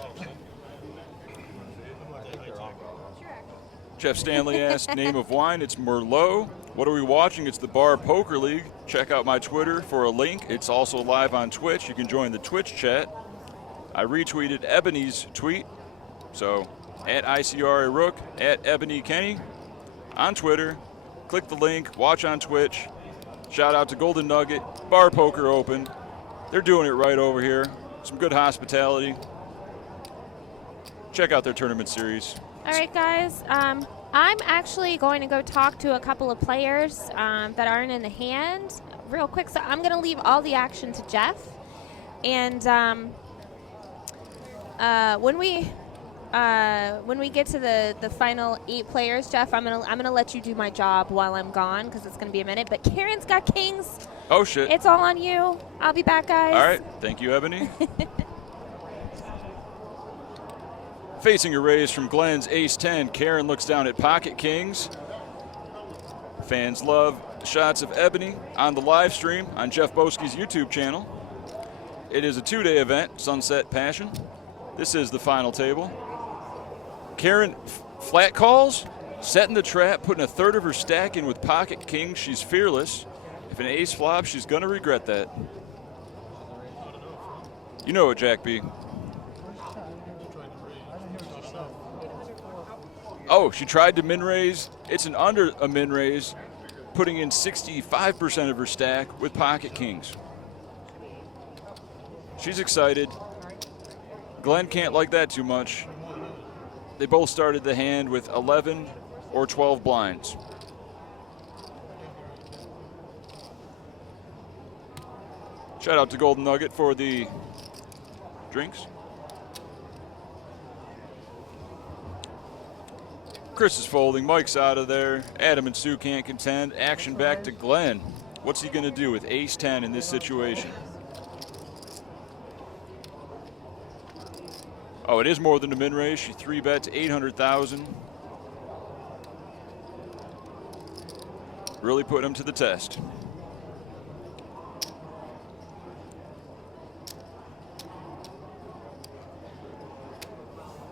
Jeff Stanley asked, name of wine, it's Merlot. What are we watching? It's the Bar Poker League. Check out my Twitter for a link. It's also live on Twitch. You can join the Twitch chat. I retweeted Ebony's tweet, so at ICRA Rook, at Ebony Kenny on Twitter. Click the link, watch on Twitch. Shout out to Golden Nugget, Bar Poker Open. They're doing it right over here. Some good hospitality. Check out their tournament series. All right, guys. I'm actually going to go talk to a couple of players that aren't in the hand real quick. So I'm going to leave all the action to Jeff. And when we get to the final 8 players, Jeff, I'm gonna let you do my job while I'm gone because it's gonna be a minute. But Karen's got kings. Oh shit! It's all on you. I'll be back, guys. All right, thank you, Ebony. Facing a raise from Glenn's Ace-10, Karen looks down at Pocket Kings. Fans love shots of Ebony on the live stream on Jeff Boski's YouTube channel. It is a 2-day event, Sunset Passion. This is the final table. Karen flat calls, setting the trap, putting a third of her stack in with Pocket Kings. She's fearless. If an ace flops, she's going to regret that. You know it, Jack B. Oh, she tried to min raise. It's an under a min raise, putting in 65% of her stack with Pocket Kings. She's excited. Glenn can't like that too much. They both started the hand with 11 or 12 blinds. Shout out to Golden Nugget for the drinks. Chris is folding. Mike's out of there. Adam and Sue can't contend. Action back to Glenn. What's he going to do with Ace-10 in this situation? Oh, it is more than a min raise. She 3-bets 800,000. Really put him to the test.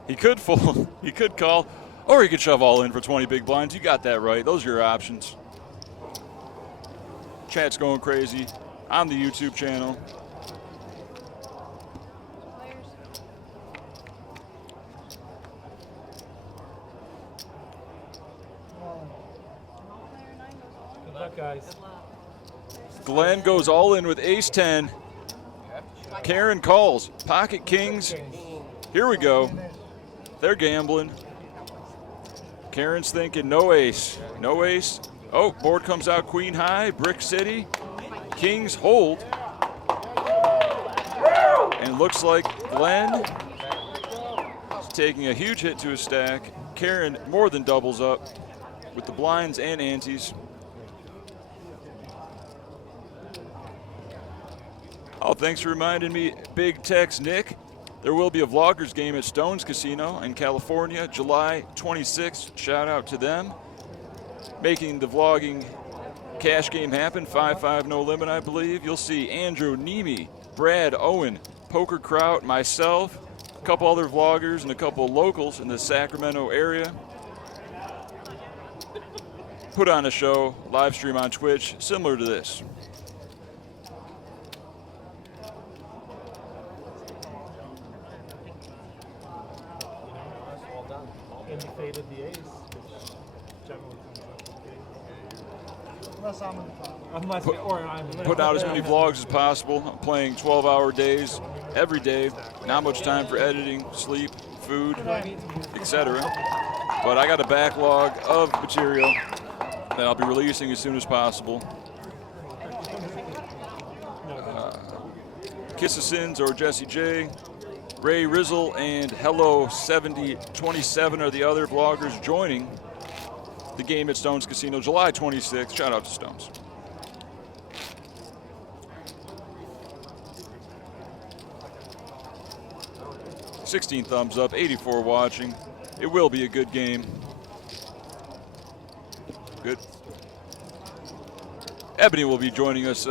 He could fold. He could call. Or he could shove all in for 20 big blinds. You got that right. Those are your options. Chat's going crazy on the YouTube channel. Good luck, guys. Glenn goes all in with Ace-10. Karen calls. Pocket Kings. Here we go. They're gambling. Karen's thinking no ace. No ace. Oh, board comes out Queen High, Brick City. Kings hold. And it looks like Glenn is taking a huge hit to his stack. Karen more than doubles up with the blinds and antes. Oh, thanks for reminding me, Big Tex Nick. There will be a Vloggers game at Stone's Casino in California, July 26th. Shout out to them. Making the vlogging cash game happen. 5-5 no limit, I believe. You'll see Andrew Nemi, Brad Owen, Poker Kraut, myself, a couple other vloggers, and a couple of locals in the Sacramento area. Put on a show, live stream on Twitch, similar to this. And you faded the ace, which generally comes up with Putting out as many vlogs as possible. I'm playing 12-hour days every day. Not much time for editing, sleep, food, etc. But I got a backlog of material that I'll be releasing as soon as possible. Kiss of Sins or Jesse J, Ray Rizzle, and Hello7027 are the other vloggers joining the game at Stones Casino July 26th. Shout out to Stones. $16 thumbs up, 84 watching. It will be a good game. Good. Ebony will be joining us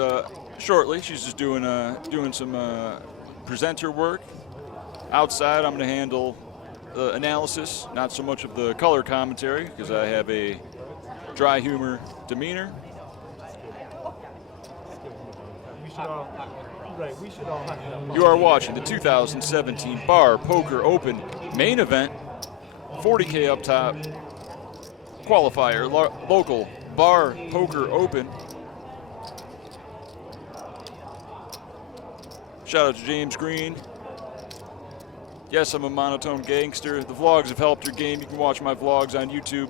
shortly. She's just doing some presenter work. Outside, I'm going to handle the analysis, not so much of the color commentary, because I have a dry humor demeanor. You are watching the 2017 Bar Poker Open main event, 40K up top, qualifier, local Bar Poker Open. Shout out to James Green. Yes, I'm a monotone gangster. The vlogs have helped your game. You can watch my vlogs on YouTube.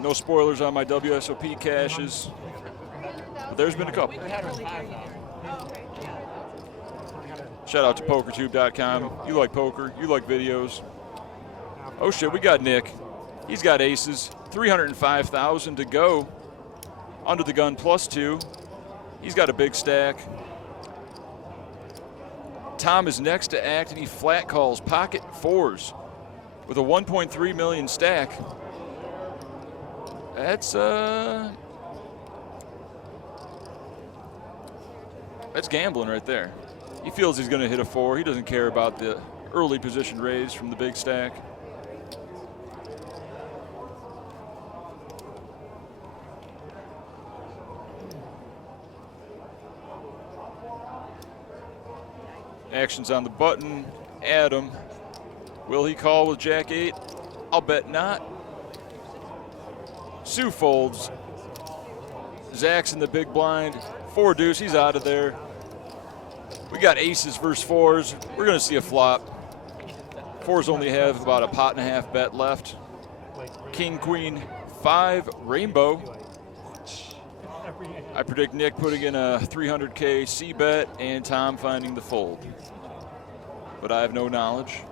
No spoilers on my WSOP caches, but there's been a couple. Shout out to PokerTube.com. You like poker, you like videos. Oh shit, we got Nick. He's got aces. 305,000 to go. Under the gun +2. He's got a big stack. Tom is next to act, and he flat calls pocket fours with a 1.3 million stack. That's gambling right there. He feels he's going to hit a 4. He doesn't care about the early position raise from the big stack. Action's on the button. Adam, will he call with Jack 8? I'll bet not. Sue folds. Zach's in the big blind. 4 deuce, he's out of there. We got aces versus 4s. We're going to see a flop. 4s only have about a pot and a half bet left. King, queen, 5, rainbow. I predict Nick putting in a 300K C bet and Tom finding the fold. But I have no knowledge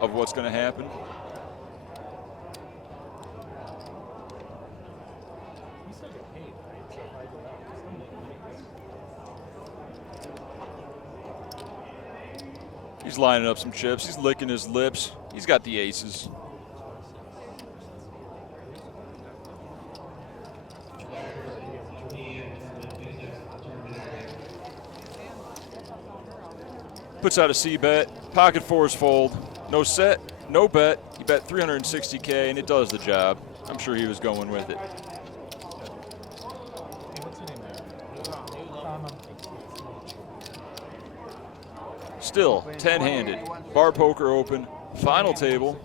of what's going to happen. He's lining up some chips. He's licking his lips. He's got the aces. Puts out a C bet. Pocket 4s fold. No set, no bet. He bet 360K, and it does the job. I'm sure he was going with it. Still 10-handed. Bar Poker Open. Final table.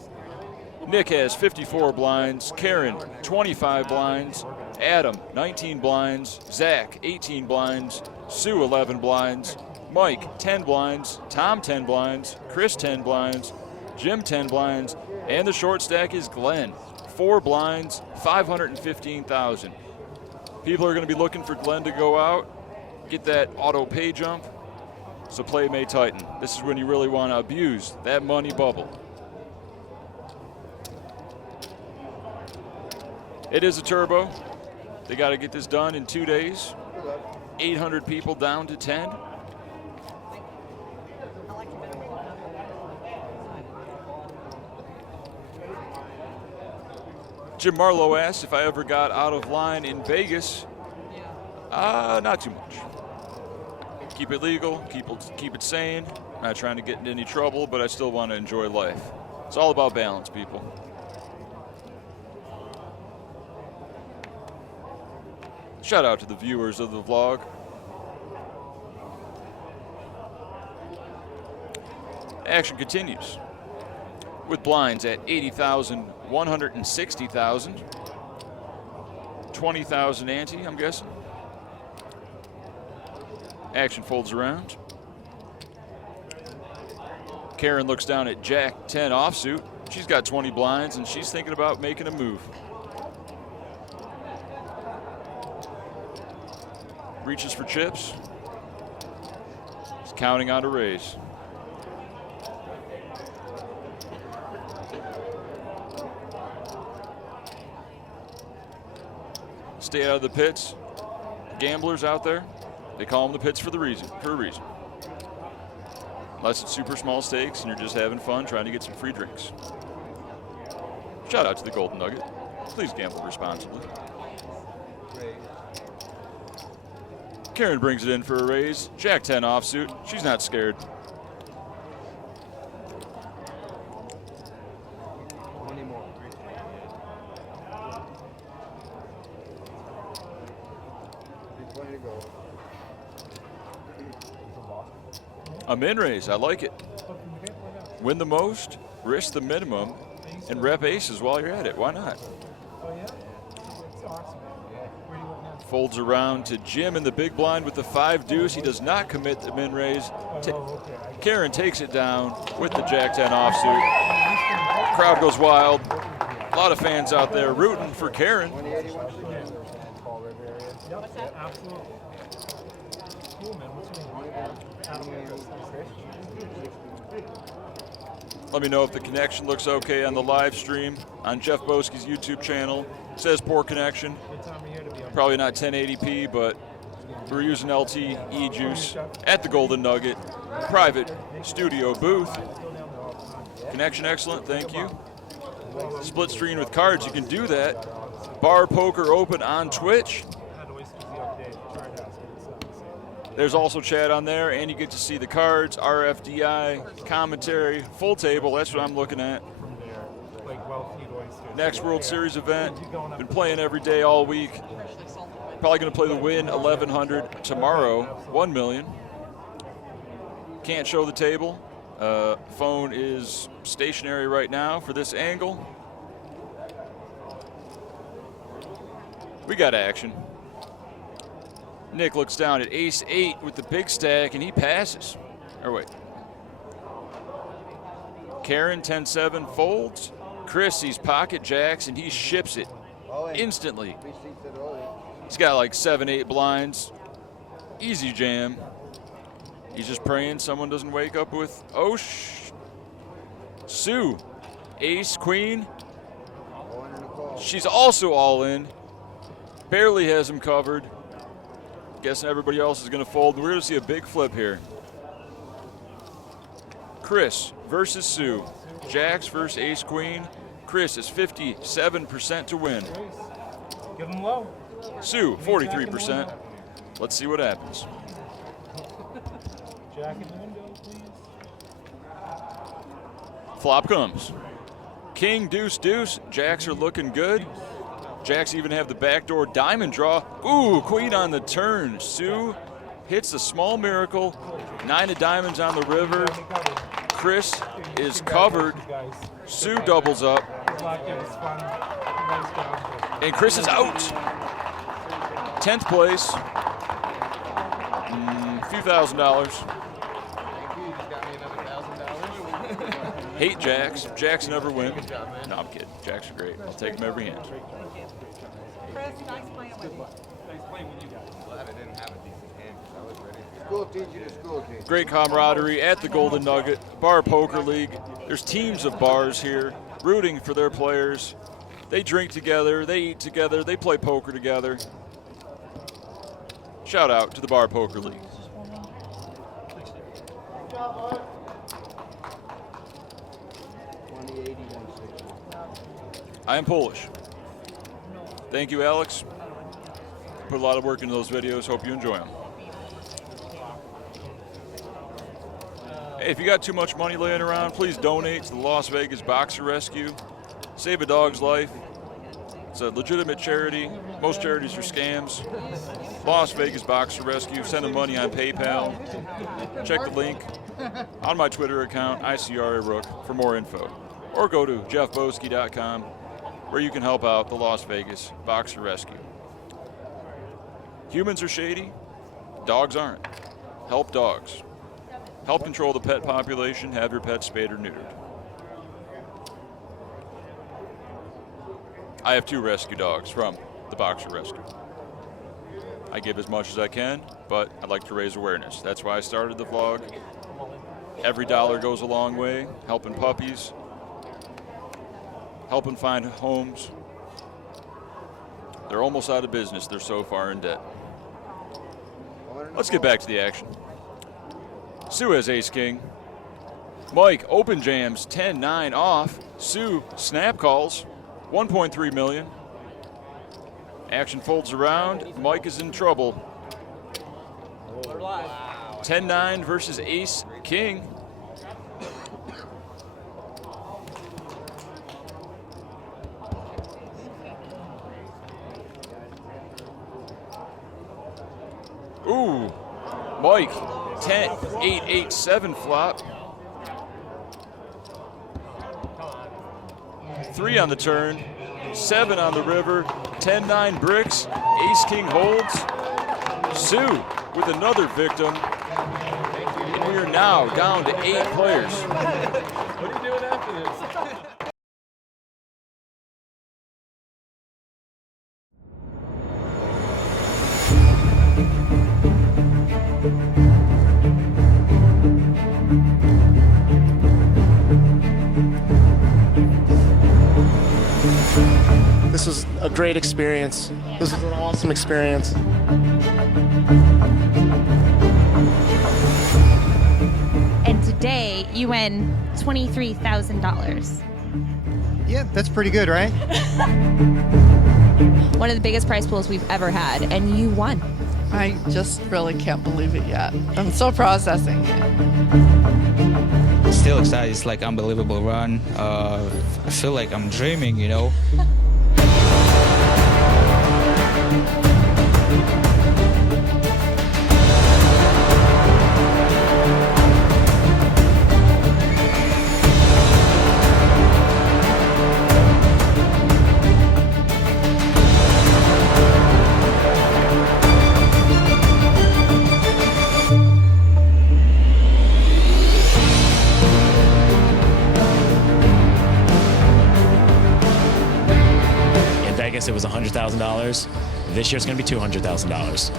Nick has 54 blinds. Karen, 25 blinds. Adam, 19 blinds. Zach, 18 blinds. Sue, 11 blinds. Mike, 10 blinds. Tom, 10 blinds. Chris, 10 blinds. Jim, 10 blinds. And the short stack is Glenn. 4 blinds, 515,000. People are going to be looking for Glenn to go out, get that auto pay jump. So play may tighten. This is when you really want to abuse that money bubble. It is a turbo. They got to get this done in 2 days. 800 people down to 10. Jim Marlowe asked if I ever got out of line in Vegas. Not too much. Keep it legal, keep it sane. Not trying to get into any trouble, but I still want to enjoy life. It's all about balance, people. Shout out to the viewers of the vlog. Action continues. with blinds at 80,000, 160,000, 20,000 ante, I'm guessing. Action folds around. Karen looks down at Jack 10 offsuit. She's got 20 blinds and she's thinking about making a move. Reaches for chips. He's counting on a raise. Stay out of the pits. Gamblers out there, they call them the pits for a reason. Unless it's super small stakes and you're just having fun trying to get some free drinks. Shout out to the Golden Nugget. Please gamble responsibly. Karen brings it in for a raise. Jack 10 offsuit. She's not scared. A min raise, I like it. Win the most, risk the minimum, and rep aces while you're at it. Why not? Folds around to Jim in the big blind with the 5 deuce. He does not commit the min raise. Karen takes it down with the Jack 10 offsuit. Crowd goes wild. A lot of fans out there rooting for Karen. Let me know if the connection looks okay on the live stream on Jeff Boski's YouTube channel. It says poor connection. Probably not 1080p, but we're using LTE juice at the Golden Nugget private studio booth. Connection excellent, thank you. Split screen with cards, you can do that. Bar Poker Open on Twitch. There's also chat on there, and you get to see the cards, RFDI, commentary, full table. That's what I'm looking at. Next World Series event. Been playing every day all week. Probably going to play the Win 1100 tomorrow, 1 million. Can't show the table. Phone is stationary right now for this angle. We got action. Nick looks down at ace 8 with the big stack, and he passes. Or wait. Karen 10-7 folds. Chris sees pocket jacks, and he ships it instantly. He's got like 7-8 blinds. Easy jam. He's just praying someone doesn't wake up with, Sue, ace, queen. She's also all in. Barely has him covered. Guessing everybody else is going to fold. We're going to see a big flip here. Chris versus Sue. Jacks versus ace, queen. Chris is 57% to win. Give him low. Sue, 43%. Let's see what happens. Jack in the window, please. Flop comes. King, deuce, deuce. Jacks are looking good. Jacks even have the backdoor diamond draw. Ooh, queen on the turn. Sue hits a small miracle. 9 of diamonds on the river. Chris is covered. Sue doubles up. And Chris is out. 10th place. Few $1,000. Hate jacks. Jacks never win. No, I'm kidding. Jacks are great. I'll take them every hand. Chris, nice playing with you. Nice playing with you guys. Glad I didn't have a decent hand because I was ready. School teach you to school teach. Great camaraderie at the Golden Nugget Bar Poker League. There's teams of bars here rooting for their players. They drink together, they eat together, they play poker together. Shout out to the Bar Poker League. I am Polish. Thank you, Alex. Put a lot of work into those videos. Hope you enjoy them. Hey, if you got too much money laying around, please donate to the Las Vegas Boxer Rescue. Save a dog's life. It's a legitimate charity. Most charities are scams. Las Vegas Boxer Rescue. Send them money on PayPal. Check the link on my Twitter account, ICRA Rook, for more info. or go to jeffboski.com where you can help out the Las Vegas Boxer Rescue. Humans are shady, dogs aren't. Help dogs. Help control the pet population, have your pet spayed or neutered. I have 2 rescue dogs from the Boxer Rescue. I give as much as I can, but I'd like to raise awareness. That's why I started the vlog. Every dollar goes a long way, helping puppies, helping find homes. They're almost out of business. They're so far in debt. Let's get back to the action. Sue has ace-king. Mike open jams 10-9 off. Sue snap calls 1.3 million. Action folds around. Mike is in trouble. 10-9 versus ace-king. Ooh, Mike, 10-8-8-7 flop. 3 on the turn, 7 on the river, 10-9 bricks, ace-king holds. Sue with another victim. And we are now down to 8 players. What are you doing after this? This was a great experience. This was an awesome experience. And today you win $23,000. Yeah, that's pretty good, right? One of the biggest prize pools we've ever had, and you won. I just really can't believe it yet. I'm still processing it. Still excited. It's like unbelievable run. I feel like I'm dreaming, you know. It was $100,000. This year it's going to be $200,000.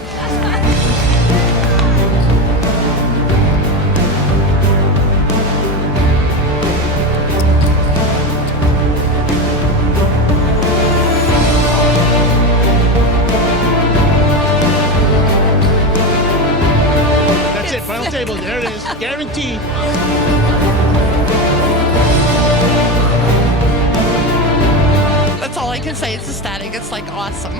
That's it. Final table. There it is. Guaranteed. That's all I can say. It's ecstatic. It's like awesome.